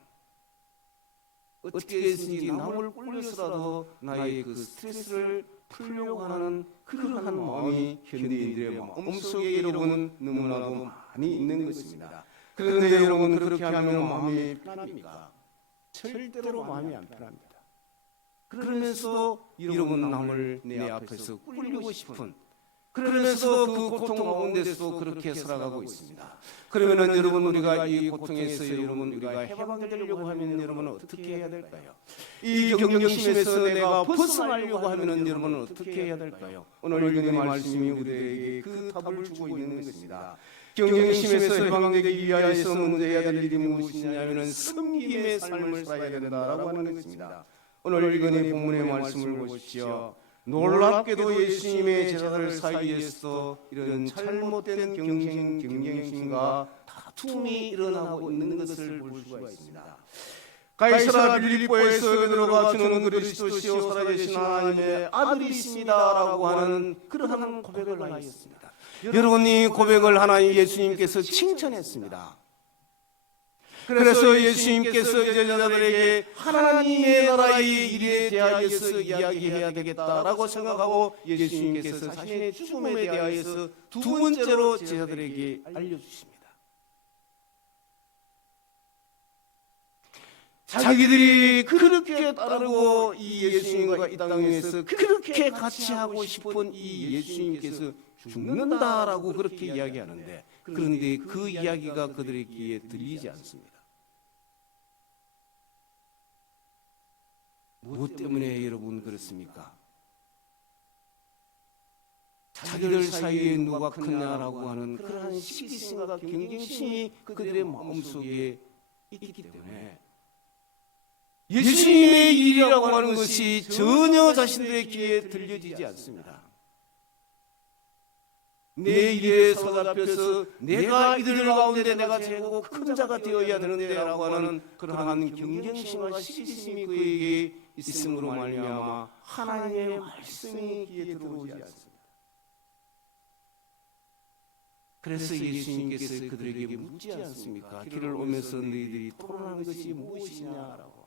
어떻게 해서든지 남을 꼴려서라도 나의 그 스트레스를 풀려고 하는 그러한 마음이 현대인들의 마음속에 여러분 너무나도 많이 있는 것입니다. 그런데 여러분 그렇게 하면 마음이 편합니까? 절대로 마음이 안 편합니다. 그러면서도 여러분 남을 내 앞에서 꿀리고 싶은 그러면서 그 고통 가운데서도 그렇게 살아가고 있습니다. 그러면은 여러분 우리가 이 고통에서 여러분 우리가 해방되려고 하면 여러분은 어떻게 해야 될까요? 이 경쟁심에서 내가 벗어나려고 하면은 여러분은 어떻게 해야 될까요? 오늘 읽은 말씀이 우리에게 그 답을 주고 있는 것입니다. 경쟁심에서 해방되기 위하여서 먼저 해야 될 일이 무엇이냐면은 섬김의 삶을 살아야 된다라고 하는 것입니다. 오늘 읽은 이 본문의 말씀을 보십시오. 놀랍게도 예수님의 제자들 사이에서 이런 잘못된 경쟁심과 다툼이 일어나고 있는 것을 볼 수가 있습니다. 가이사라 빌립보에서 베드로가 주는 그리스도시요 살아계신 하나님의 아들이십니다라고 하는 그러한 고백을 하였습니다. 여러분 이 고백을 하나님 예수님께서 칭찬했습니다. 그래서 예수님께서 제자들에게 하나님의 나라의 일에 대하여서 이야기해야 되겠다라고 생각하고 예수님께서 자신의 죽음에 대하여서 두 번째로 제자들에게 알려주십니다. 자기들이 그렇게 따르고 이 예수님과 이 땅 위에서 그렇게 같이 하고 싶은 이 예수님께서 죽는다라고 그렇게 이야기하는데 그런데 그 이야기가 그들의 귀에 들리지 않습니다. 무엇 때문에 여러분 그렇습니까? 자기들 사이에 누가 크냐라고 하는 그러한 시기심과 경쟁심이 그들의 마음속에 있기 때문에 예수님의 일이라고 하는 것이 전혀 자신들의 귀에 들려지지 않습니다. 내 일에 사로잡혀서 내가 이들 가운데 내가 최고 큰 자가 되어야 되는데 라고 하는 그러한 경쟁심과 시기심이 그에게 있음으로 말미암아 하나님의 말씀이 귀에 들어오지 않습니다. 그래서 예수님께서 그들에게 묻지 않습니까? 길을 오면서 너희들이 토론하는 것이 무엇이냐라고.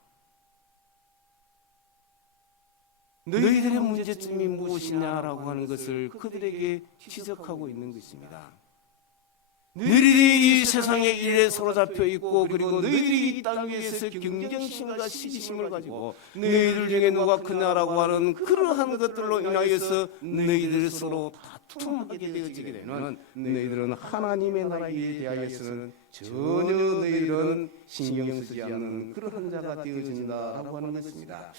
너희들의 문제점이 무엇이냐라고 하는 것을 그들에게 지적하고 있는 것입니다. 너희들이 이 세상의 일에 사로잡혀 있고 그리고 너희들이 이 땅 위에서 경쟁심과 시기심을 가지고 너희들 중에 누가 크냐라고 하는 그러한 것들로 인하여서 너희들 서로 다툼하게 되어지게 되는 너희들은 하나님의 나라에 대하여서는 전혀 너희들은 신경 쓰지 않는 그러한 자가 되어진다라고 하는 것입니다.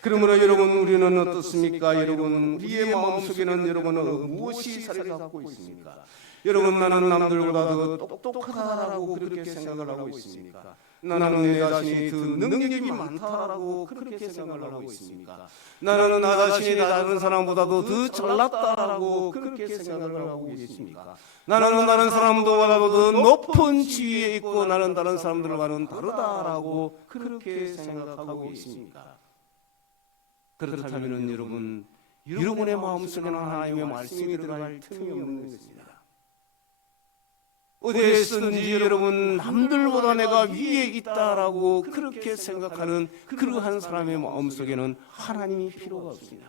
그러므로 여러분 우리는 어떻습니까? 여러분 우리의 마음속에는 여러분은 무엇이 자리 잡고 있습니까? 여러분 나는 남들보다 더 똑똑하다라고 그렇게 생각을 하고 있습니까? 나는 내 자신이 더 능력이 많다라고 그렇게 생각을 하고 있습니까? 나는 나 자신이 다른 사람보다도 더 잘났다라고 그렇게 생각을 하고 계십니까? 나는 다른 사람보다도 더 높은 지위에 있고 나는 다른 사람들과는 다르다라고 그렇게 생각하고 계십니까? 그렇다면 여러분의 마음속에는 하나님의 말씀이 들어갈 틈이 없는 것입니다. 어디에서든지 여러분 남들보다 내가 위에 있다라고 그렇게 생각하는 그러한 사람의 마음속에는 하나님이 필요가 없습니다.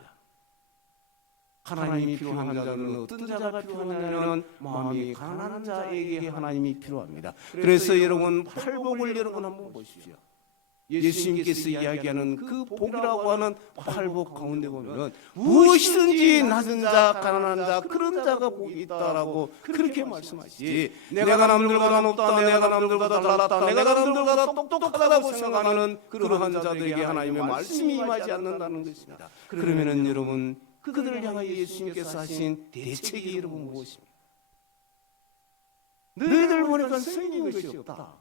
하나님이 필요한 자는 어떤 자가 필요하냐면 마음이 가난한 자에게 하나님이 필요합니다. 그래서 여러분 팔복을 여러분 한번 보십시오. 예수님께서 이야기하는 그 복이라고 하는 팔복 가운데 보면 무엇이든지 낮은 자, 가난한 자, 그런 자가 복이 있다라고 그렇게 말씀하시지, 내가 남들보다 높다, 내가 남들보다 달랐다, 내가 남들보다 똑똑하다고 생각하는 그러한 자들에게 하나님의 말씀이 임하지 않는다는 것입니다. 그러면은 여러분, 그들을 향하여 예수님께서 하신 대책이 여러분 무엇입니까? 너희들 보니까 성인 것이 없다.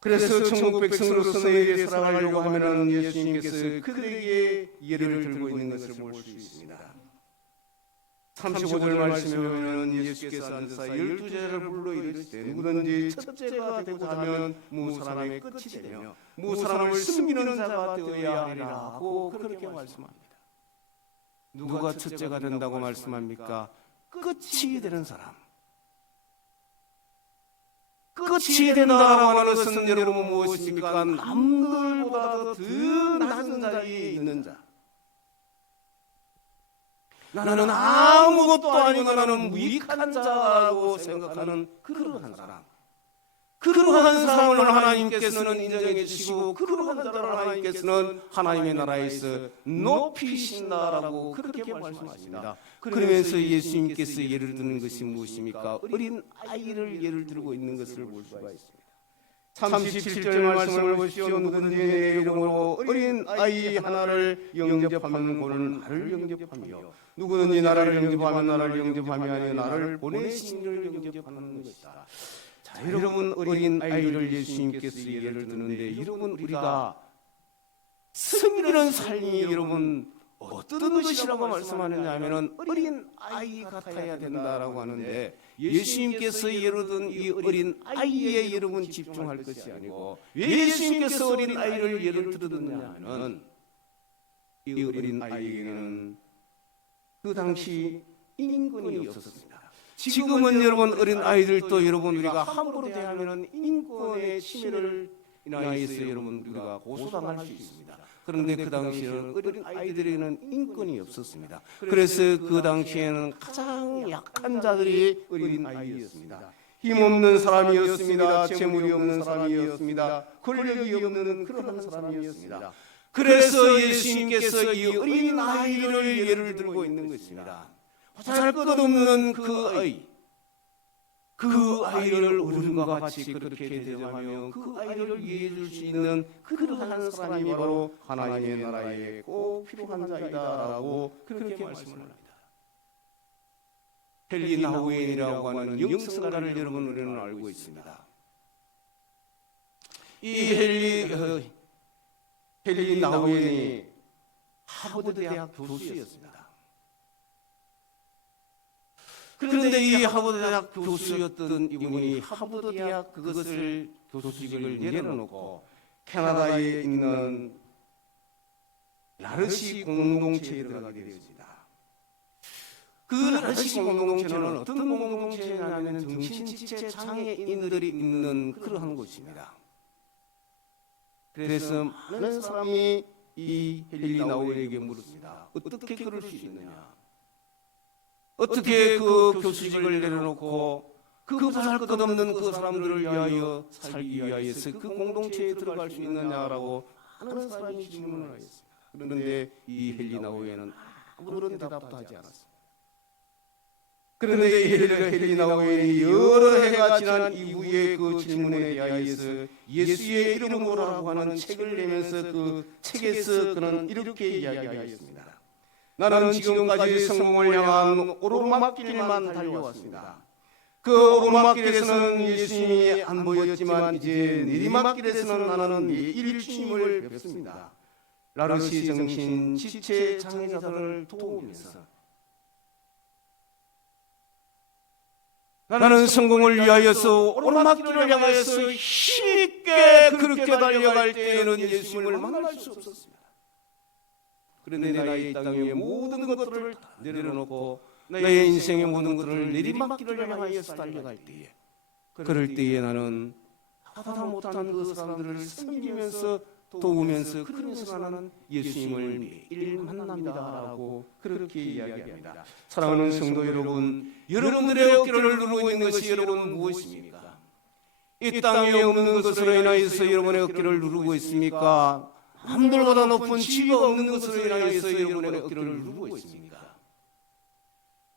그래서 천국 백성으로서 너희들이 살아가려고 하면은 예수님께서 그들에게 예를 들고 있는 것을 볼 수 있습니다. 35절 말씀에 보면 예수께서 앉으사 12제자를 불러 이르시되 누구든지 첫째가 되고자 하면 무사람의 끝이 되며 무사람을 섬기는 자가 되어야 하리라 하고 그렇게 말씀합니다. 누가 첫째가 된다고 말씀합니까? 끝이 되는 사람. 끝이 된다라고 하는 것은 여러분 무엇입니까? 남들보다 더 낮은 자리에 있는 자. 나는 아무것도 아니고 나는 무익한 자라고 생각하는 그러한 사람. 그러한 사람을 하나님께서는 인정해 주시고 그러한 자를 하나님께서는 하나님의 나라에서 높이신다라고 그렇게 말씀하십니다. 그러면서 예수님께서 예를 드는 것이 무엇입니까? 어린 아이를 예를 들고 있는 것을 볼 수가 있습니다. 37절 말씀을 보시오. 누구든지 내 이름으로 어린 아이 하나를 영접하면 그는 나를 영접하며 누구든지 나를 영접하면 나를 영접하며 아니 나를 보내신 이를 영접하는 것이다. 자, 여러분, 어린 아이를 예수님께서 예를 드는데 여러분, 우리가 섬기는 삶이 여러분 어떤 것이라고 말씀하느냐 하면은 어린 아이 같아야 된다라고 하는데, 예수님께서 예를 든 이 어린 아이에 여러분 집중할 것이 아니고 왜 예수님께서 어린 아이를 예를 들었느냐 하면 이 어린 아이에게는 그 당시 인권이 없었습니다. 지금은 여러분 어린 아이들도 여러분 우리가 함부로 대하면 인권의 침해를 인하여서 여러분 우리가 고소당할 수 있습니다. 그런데 그 당시에는 어린 아이들에게는 인권이 없었습니다. 그래서 그 당시에는 가장 약한 자들이 어린 아이였습니다. 힘없는 사람이었습니다. 재물이 없는 사람이었습니다. 권력이 없는 그러한 사람이었습니다. 그래서 예수님께서 이 어린 아이를 예를 들고 있는 것입니다. 보잘것없는 그 아이, 그 아이를 어른과 같이 그렇게 대접하며 그 아이를 이해해 줄 수 있는 그러한 사람이 바로 하나님의 나라에 꼭 필요한 자이다라고 그렇게 말씀을 합니다. 헨리 나우엔이라고 하는 영성가를 여러분 우리는 알고 있습니다. 이 헨리 나우엔이 하버드 대학 교수였습니다. 그런데 이 하버드 대학 교수였던 이분이 하버드 대학 그것을 교수직을 내려놓고 캐나다에 있는 라르시 공동체에 들어가게 되었습니다. 그 라르시 공동체는 어떤 공동체냐면 정신지체 장애인들이 있는 그러한 곳입니다. 그래서 많은 사람이 이 헨리 나우엔에게 물었습니다. 어떻게 그럴 수 있느냐? 어떻게 그 교수직을 내려놓고 그 보잘것없는 그 사람들을 위하여 살기 위하여서 그 공동체에 들어갈 수 있느냐라고 많은 사람이 질문을 했습니다. 그런데 이 헨리 나우엔은 아무런 대답도 하지 않았습니다. 그런데 이 헨리 나우엔이 여러 해가 지난 이후에 그 질문에 대하여서 예수의 이름으로라고 하는 책을 내면서 그 책에서 그는 이렇게 이야기하였습니다. 나는 지금까지 성공을 향한 오르막길만 달려왔습니다. 그 오르막길에서는 예수님이 안 보였지만 이제 내리막길에서는 나는 매일 주님을 뵙습니다. 라르시 정신 지체 장애자들을 도우면서 나는 성공을 위하여서 오르막길을 향해서 쉽게 그렇게 달려갈 때에는 예수님을 만날 수 없었습니다. 그런데 나의 이 땅의 모든 것들을 내려놓고 나의 인생의 모든 것들을 내리막길을 향하여서 달려갈 때에, 그럴 때에 나는 하다 못한 그 사람들을 섬기면서 도우면서 그러면서 나는 예수님을 매일 만납니다라고 그렇게 이야기합니다. 사랑하는 성도 여러분, 여러분들의 어깨를 누르고 있는 것이 여러분 무엇입니까? 이 땅에 없는 것으로 인하여서 여러분의 어깨를 누르고 있습니까? 하늘보다 높은 지위가 없는 것으로 인하여서 여러분의 어깨를 누르고 있습니까?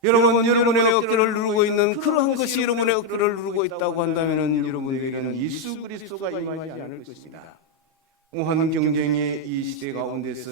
여러분의 어깨를 누르고 있는 그러한 것이 여러분의 어깨를 누르고 있다고 한다면 여러분에게는 예수 그리스도가 임하지 않을 것입니다. 무한 경쟁의 이 시대 가운데서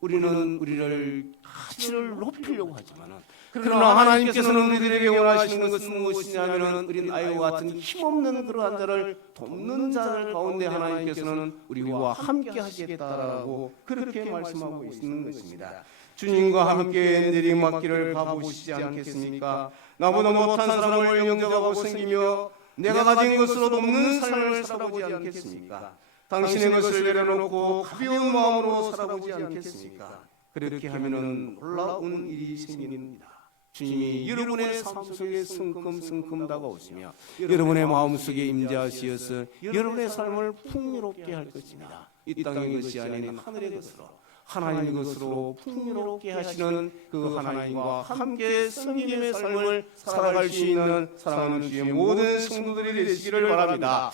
우리는 우리를 가치를 높이려고 하지만 그러나 하나님께서는 우리들에게 원하시는 것은 무엇이냐면 어린 아이와 같은 힘없는 그러한 자를 돕는 자들 가운데 하나님께서는 우리와 함께 하시겠다라고 그렇게 말씀하고 있는 것입니다. 주님과 함께 내리막길을 가보시지 않겠습니까? 나보다 못한 사람을 영접하고 섬기며 내가 가진 것으로 돕는 삶을 살아보지 않겠습니까? 당신의 것을 내려놓고 가벼운 마음으로 살아보지 않겠습니까? 그렇게 하면은 놀라운 일이 생깁니다. 주님이 여러분의 삶 속에 성큼 다가오시며 여러분의 마음속에 임재하시어서 여러분의 삶을 풍요롭게 할 것입니다. 이 땅의 것이 아닌 하늘의 것으로 하나님의 것으로 풍요롭게 하시는 그 하나님과 함께 섬김의 삶을 살아갈 수 있는 사랑하는 주의 모든 성도들이 되시기를 바랍니다.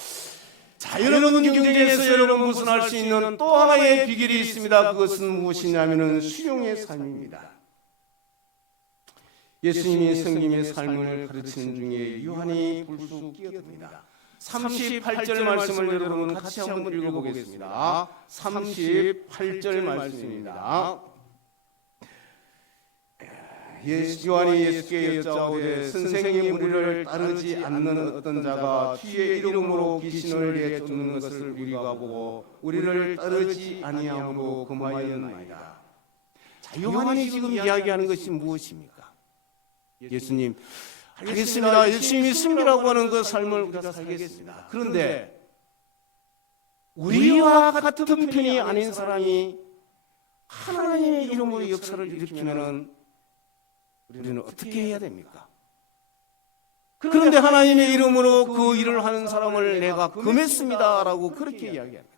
자, 여러분 경쟁에서 여러분 벗어날 수 있는 또 하나의 비결이 있습니다. 그것은 무엇이냐면 수용의 삶입니다. 예수님이 성김의 삶을 가르치는 중에 요한이 불쑥 끼어듭니다. 38절 말씀을 여러분 같이 한번 읽어보겠습니다. 38절 말씀입니다. 요한이 예수께 여짜오되 선생님 우리를 따르지 않는 어떤 자가 주의 이름으로 귀신을 내쫓는 것을 우리가 보고 우리를 따르지 아니함으로 금하였나이다. 자, 요한이 지금 이야기하는 것이 무엇입니까? 예수님, 알겠습니다. 열심히 승리라고 하는 그 삶을 우리가 살겠습니다. 그런데 우리와 같은 편이 아닌 사람이 하나님의 이름으로 역사를 일으키면은 우리는 어떻게 해야 됩니까? 그런데 하나님의 이름으로 그 일을 하는 사람을 내가 금했습니다라고 그렇게 이야기합니다.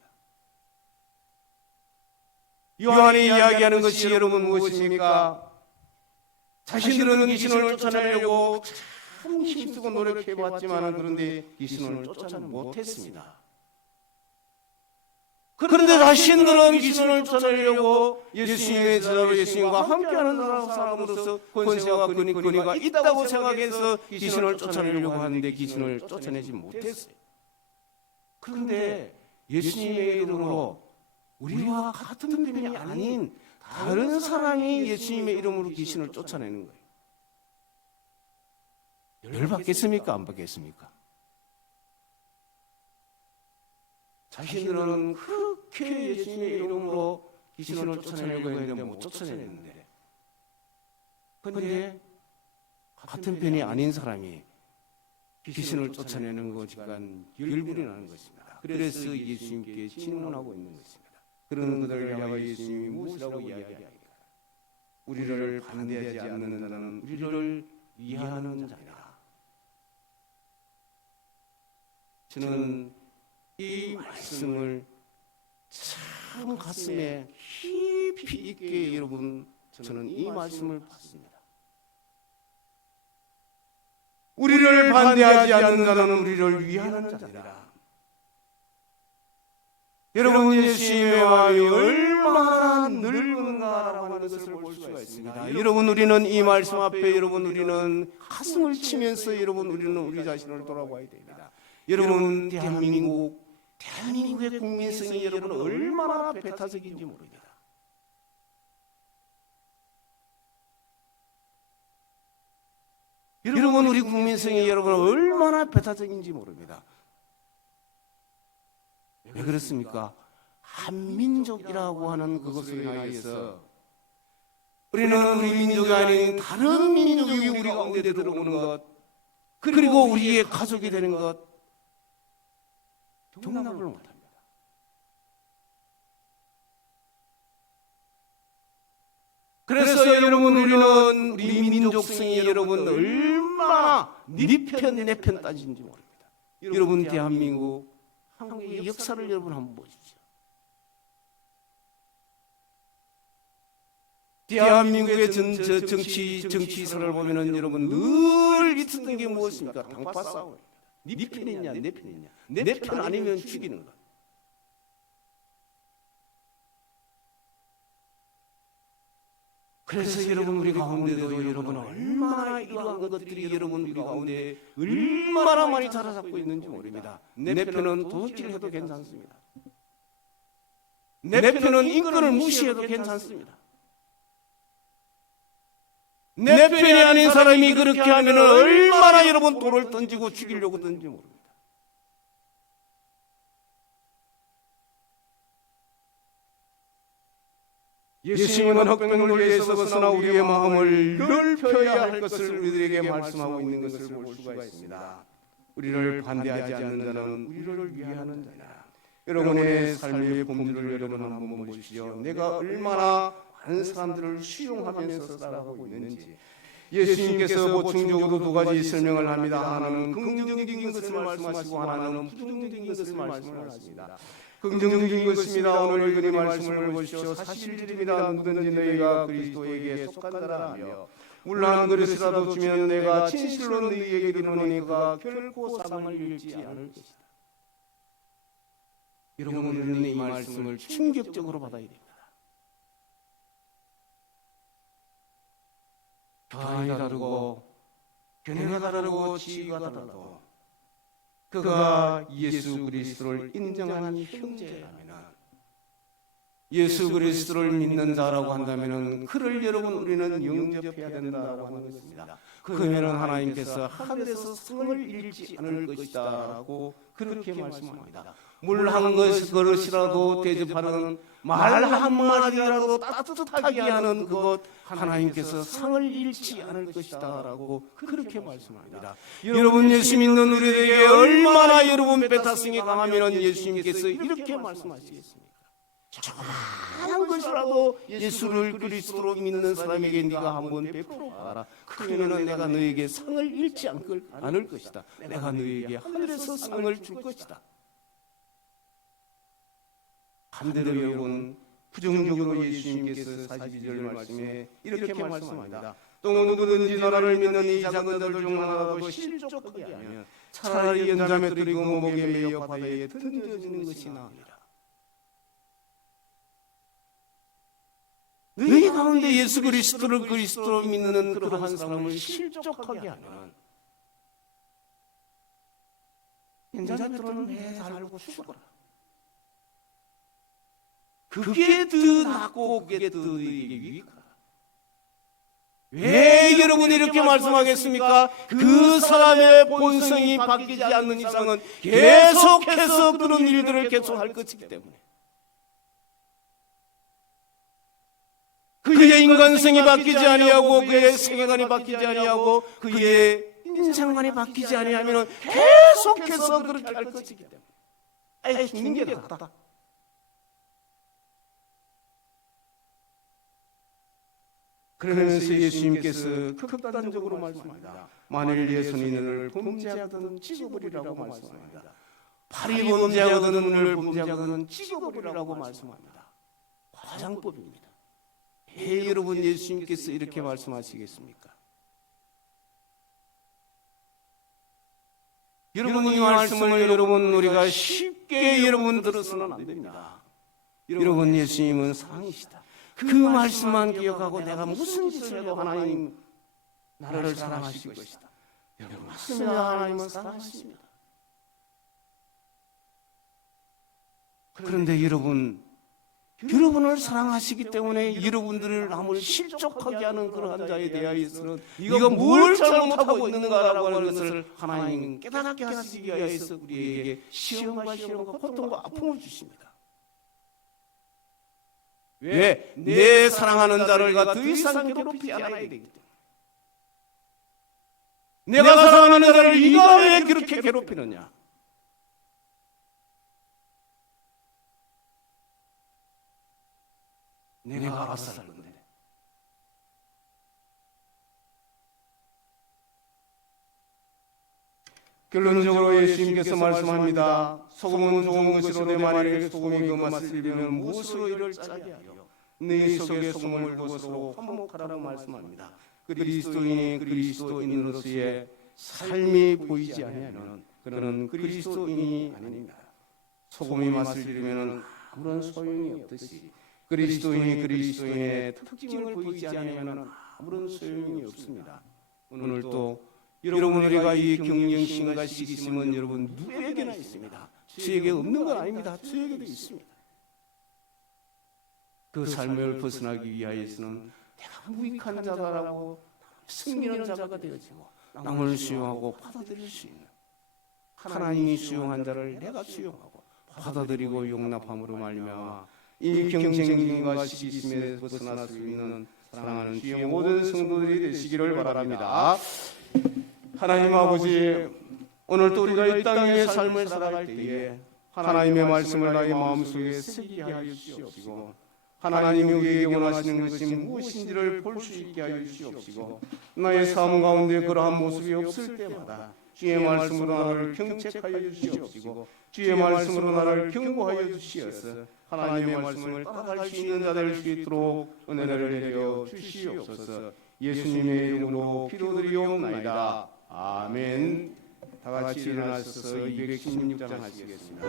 요한이 이야기하는 것이 여러분 무엇입니까? 자신들은 귀신을 쫓아내려고 참 힘쓰고 노력해봤지만 그런데 귀신을 쫓아내지 못했습니다. 그런데 자신들은 귀신을 쫓아내려고 예수님의 제자로 예수님과 함께하는 사람으로서 권세와 권위가 있다고 생각해서 귀신을 쫓아내려고 하는데 귀신을 쫓아내지 못했어요. 그런데 예수님의 이름으로 우리와 같은 편이 아닌 다른 사람이 예수님의 이름으로 귀신을 쫓아내는 거예요. 열받겠습니까? 안 받겠습니까? 자신들은 그렇게 예수님의 이름으로 귀신을 쫓아내려고 했는데 못 쫓아냈는데 그런데 같은 편이 아닌 사람이 귀신을 쫓아내는 것이니까 열불이 나는 것입니다. 그래서 예수님께 질문하고 있는 것입니다. 그런 그들을 향하여 예수님이 무엇이라고 이야기합니까? 우리를 반대하지 않는 자는 우리를 위하는 자니라. 저는 이 말씀을 참 가슴에 깊이 있게 여러분 저는 이 말씀을 받습니다. 우리를 반대하지 않는 자는 우리를 위하는 자니라. 여러분 예수님의 마음이 얼마나 넓은가라고 하는 것을 볼 수가 있습니다. 여러분 우리는 이 말씀 앞에 여러분 우리는 가슴을 치면서 여러분 우리는 우리 자신을 돌아봐야 됩니다. 여러분 대한민국의 국민성이 여러분 얼마나 배타적인지 모릅니다. 여러분 우리 국민성이 여러분 얼마나 배타적인지 모릅니다. 왜 그렇습니까? 한민족이라고 하는 그것을 인하여서 우리는 우리 민족이 아닌 다른 민족이 우리 가운데 들어오는 것 그리고 우리의 가족이 되는 것 용납을 못합니다. 그래서 여러분 우리는 우리 민족성이 여러분 얼마나 네 편 내 편 따지는지 모릅니다. 여러분 대한민국 한국의 역사를 여러분 한번 보십시오. 대한민국의 정치사를 보면은 여러분 늘 있었던 게 무엇입니까? 당파 싸움입니다. 네 편이냐 내 편이냐. 내 편 아니면 죽이는 것. 그래서 여러분 우리 가운데도 여러분 얼마나 이러한 것들이 여러분 우리 가운데 얼마나 많이 자라잡고 있는지 모릅니다. 내 편은 도둑질해도 괜찮습니다. 내 편은 인권을 무시해도 괜찮습니다. 내 편이 아닌 사람이 그렇게 하면 얼마나 여러분 돌을 던지고 죽이려고 던지 모릅니다. 예수님은 흑백을 위해서 벗어나 우리의 마음을 넓혀야 할 것을 우리들에게 말씀하고 있는 것을 볼 수가 있습니다. 우리를 반대하지 않는 자는 우리를 위하는 자냐. 여러분의 삶의 본질을 여러분 한번 보십시오. 내가 얼마나 많은 사람들을 수용하면서 살아가고 있는지. 예수님께서 보충적으로 두 가지 설명을 합니다. 하나는 긍정적인 것을 말씀하시고 하나는 부정적인 것을 말씀하십니다. 긍정적인 것입니다. 오늘 읽은 이 말씀을 보십시오. 사실입니다. 누구든지 너희가 그리스도에게 속한 자라며 물론 한 그릇이라도 주면 내가 진실로 너희에게 이르노니 그가 결코 상을 잃지 않을 것이다. 여러분 우리는 이 말씀을 충격적으로 받아야 됩니다. 교환이 다르고 견해가 다르고 지위가 달라도 그가 예수 그리스도를 인정하는 형제라면 예수 그리스도를 믿는 자라고 한다면 그를 여러분 우리는 영접해야 된다고 하는 것입니다. 그러면 하나님께서 하늘에서 상을 잃지 않을 것이다 라고 그렇게 말씀합니다. 물 한 그릇이라도 대접하는 말 한마디라도 따뜻하게 하는 그것 하나님께서 상을 잃지 않을 것이다 라고 그렇게 말씀합니다. 여러분 예수 믿는 우리에게 얼마나 여러분 배타성이 강하면 예수님께서 이렇게 말씀하시겠습니까? 조그마한 것이라도 예수를 그리스도로 믿는 사람에게 네가 한번 베풀어봐라. 그러면 내가 너에게 상을 잃지 않을 것이다. 내가 너에게 하늘에서 상을 줄 것이다. 반대로 여러분 부정적으로 예수님께서 42절 말씀에 이렇게 말씀합니다. 또 누구든지 나를 믿는 이 작은 들 중 하나라도 실족하게 하면 차라리 연자맷돌이 그 목에 매여 바다에 던져지는 것이 나으니라. 너희 가운데 예수 그리스도를 그리스도로 믿는 그러한 사람을 실족하게 하면 연자맷돌은 매 달고 죽어라. 그게 더 낫고 그게 더 너희에게 유익하다. 왜 여러분이 이렇게 말씀하겠습니까? 그 사람의 본성이 바뀌지 않는 이상은 계속해서 그런 일들을 계속할 것이기 때문에 그의 인간성이 바뀌지 아니하고 그의 세계관이 바뀌지 아니하고 그의 인생관이 바뀌지 아니하면 계속해서 그렇게 할 것이기 때문에 아예 죽는 게 낫다. 그러면서 예수님께서 극단적으로 말씀합니다. 만일 내 손이 너를 범죄하거든 찍어버리라고 말씀합니다. 팔이 범죄하거든 눈을 범죄하거든 찍어버리라고 말씀합니다. 과장법입니다. 왜 여러분 예수님께서 이렇게 말씀하시겠습니까? 여러분 이 말씀을 여러분 우리가 쉽게 여러분 들어서는 안 됩니다. 여러분 예수님은 사랑이시다. 그 말씀만 기억하고 내가 무슨 짓을 해도 하나님 나를 사랑하실 것이다. 여러분 맞습니다. 하나님은 사랑하십니다. 그런데 여러분을 사랑하시기 때문에 여러분들을 남을 실족하게 하는 그러한 자에 대하여서는 네가 뭘 잘못하고 있는가라고 하는 것을 하나님 깨닫게 하시기 위해서 우리에게 시험과 고통과 아픔을 주십니다. 왜? 내 사랑하는 자를 더 이상 괴롭히지 않아야 되기 때문에. 내가 사랑하는 자를 네가 왜 그렇게 괴롭히느냐? 내가 알아서 할 건데. 결론적으로 예수님께서 말씀합니다. 소금은 좋은 것이로되 만일 소금이 그 맛을 잃으면 무엇으로 이를 짜게 하여 네 속에 소금을 부어서 화목하라고 말씀합니다. 그리스도인이 그리스도인으로서의 삶이 보이지 아니하면 그는 그리스도인이 아닙니다. 소금이 맛을 잃으면 아무런 소용이 없듯이 그리스도인이 그리스도인의 특징을 보이지 않으면 아무런 소용이 없습니다. 오늘도 여러분 우리가 이 경영신과 시기심은 여러분 누구에게나 있습니다. 저에게 없는 건 아닙니다. 저에게도 있습니다. 그 삶을 벗어나기 위하여서는 내가 무익한 자다라고 승리하는 자가 되어지고 남을 수용하고 받아들일 수 있는 하나님이 수용한 자를 내가 수용하고 받아들이고 용납함으로 말미암아 이 경쟁심과 시기심에 벗어날 수 있는 사랑하는 주의 모든 성도들이 되시기를 바랍니다. 하나님 아버지, 오늘도 우리가 이 땅의 삶을 살아갈 때에 하나님의 말씀을 나의 마음속에 새기게 하여 주시옵시고 하나님이 우리에게 원하시는 것이 무엇인지를 볼 수 있게 하여 주시옵시고 나의 삶 가운데 그러한 모습이 없을 때마다 주의 말씀으로 나를 경책하여 주시옵시고 주의 말씀으로 나를 경고하여 주시어서 하나님의 말씀을 따라갈 수 있는 자 될 수 있도록 은혜를 내려 주시옵소서. 예수님의 이름으로 기도드리옵나이다. 아멘. 다 같이 일어나셔서 216장 하시겠습니다.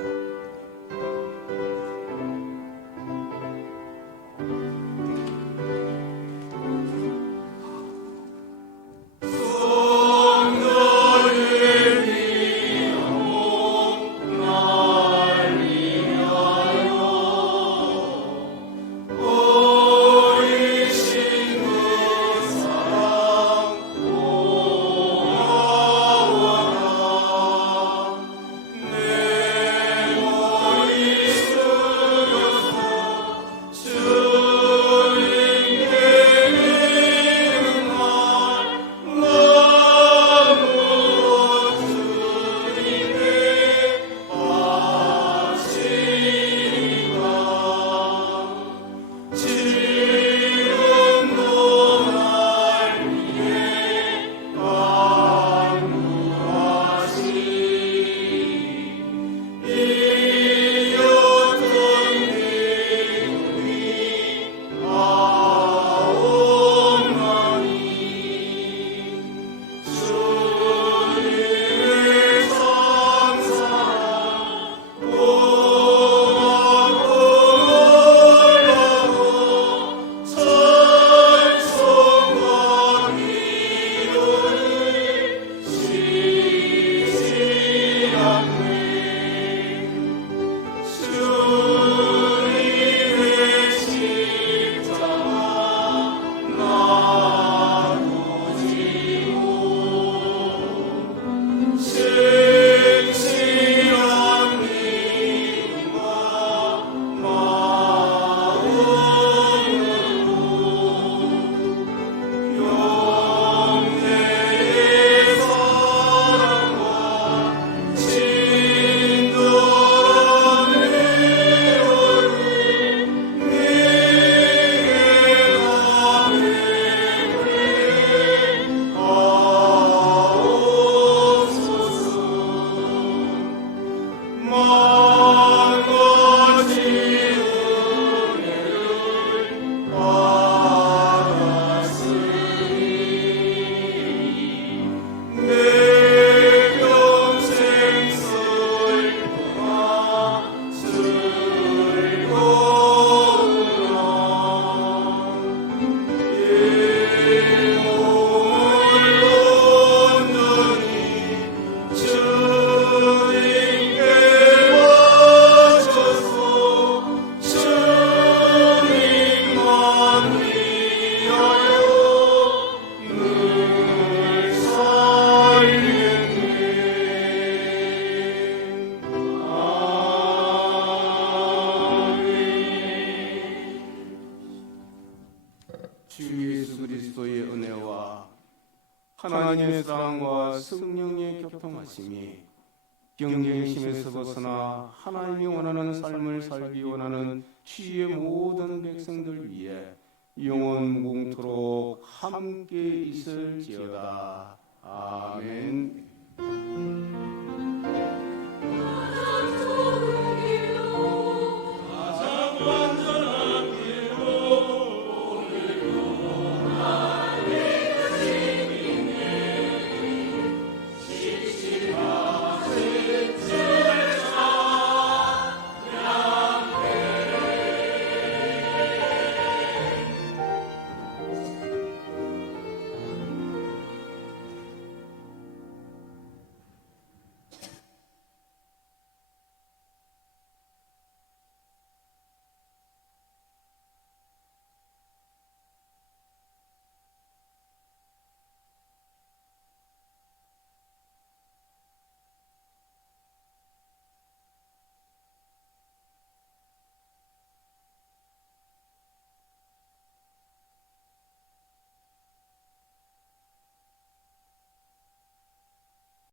주 예수 그리스도의 은혜와 하나님의 사랑과 성령의 교통하심이 경쟁심에서 벗어나 하나님이 원하는 삶을 살기 원하는 주의 모든 백성들 위해 영원 무궁토록 함께 있을지어다. 아멘.